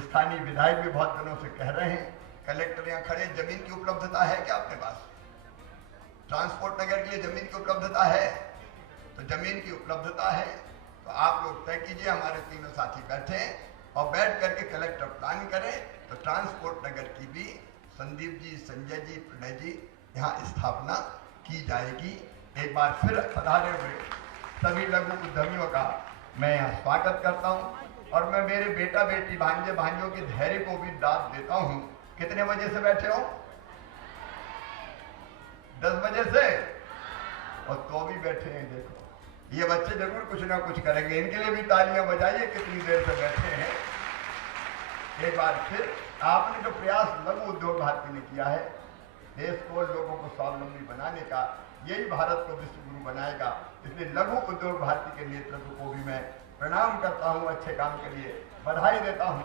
स्थानीय विधायक भी बहुत दिनों से कह रहे हैं, कलेक्टर यहाँ खड़े, जमीन की उपलब्धता है क्या आपके पास? ट्रांसपोर्ट नगर के लिए जमीन की उपलब्धता है? तो जमीन की उपलब्धता है तो आप लोग तय कीजिए, हमारे तीनों साथी बैठे हैं और बैठ करके कलेक्टर प्लान करें तो ट्रांसपोर्ट नगर की भी संदीप जी, संजय जी, प्रणय जी यहाँ स्थापना की जाएगी। एक बार फिर पधारे हुए सभी लघु उद्यमियों का मैं यहाँ स्वागत करता हूँ और मैं मेरे बेटा बेटी भांजे भांजियों के धैर्य को भी दाद देता हूँ। कितने बजे से बैठे हो? 10 बजे से, और तो भी बैठे हैं। देखो ये बच्चे जरूर कुछ ना कुछ करेंगे, इनके लिए भी तालियां बजाइए, कितनी देर से बैठे हैं। एक बार फिर आपने जो प्रयास लघु उद्योग भारती ने किया है, देश को, लोगों को स्वावलंबी बनाने का, यही भारत को विश्व गुरु बनाएगा। इसलिए लघु उद्योग भारती के नेतृत्व को भी मैं प्रणाम करता हूं, अच्छे काम के लिए बधाई देता हूं।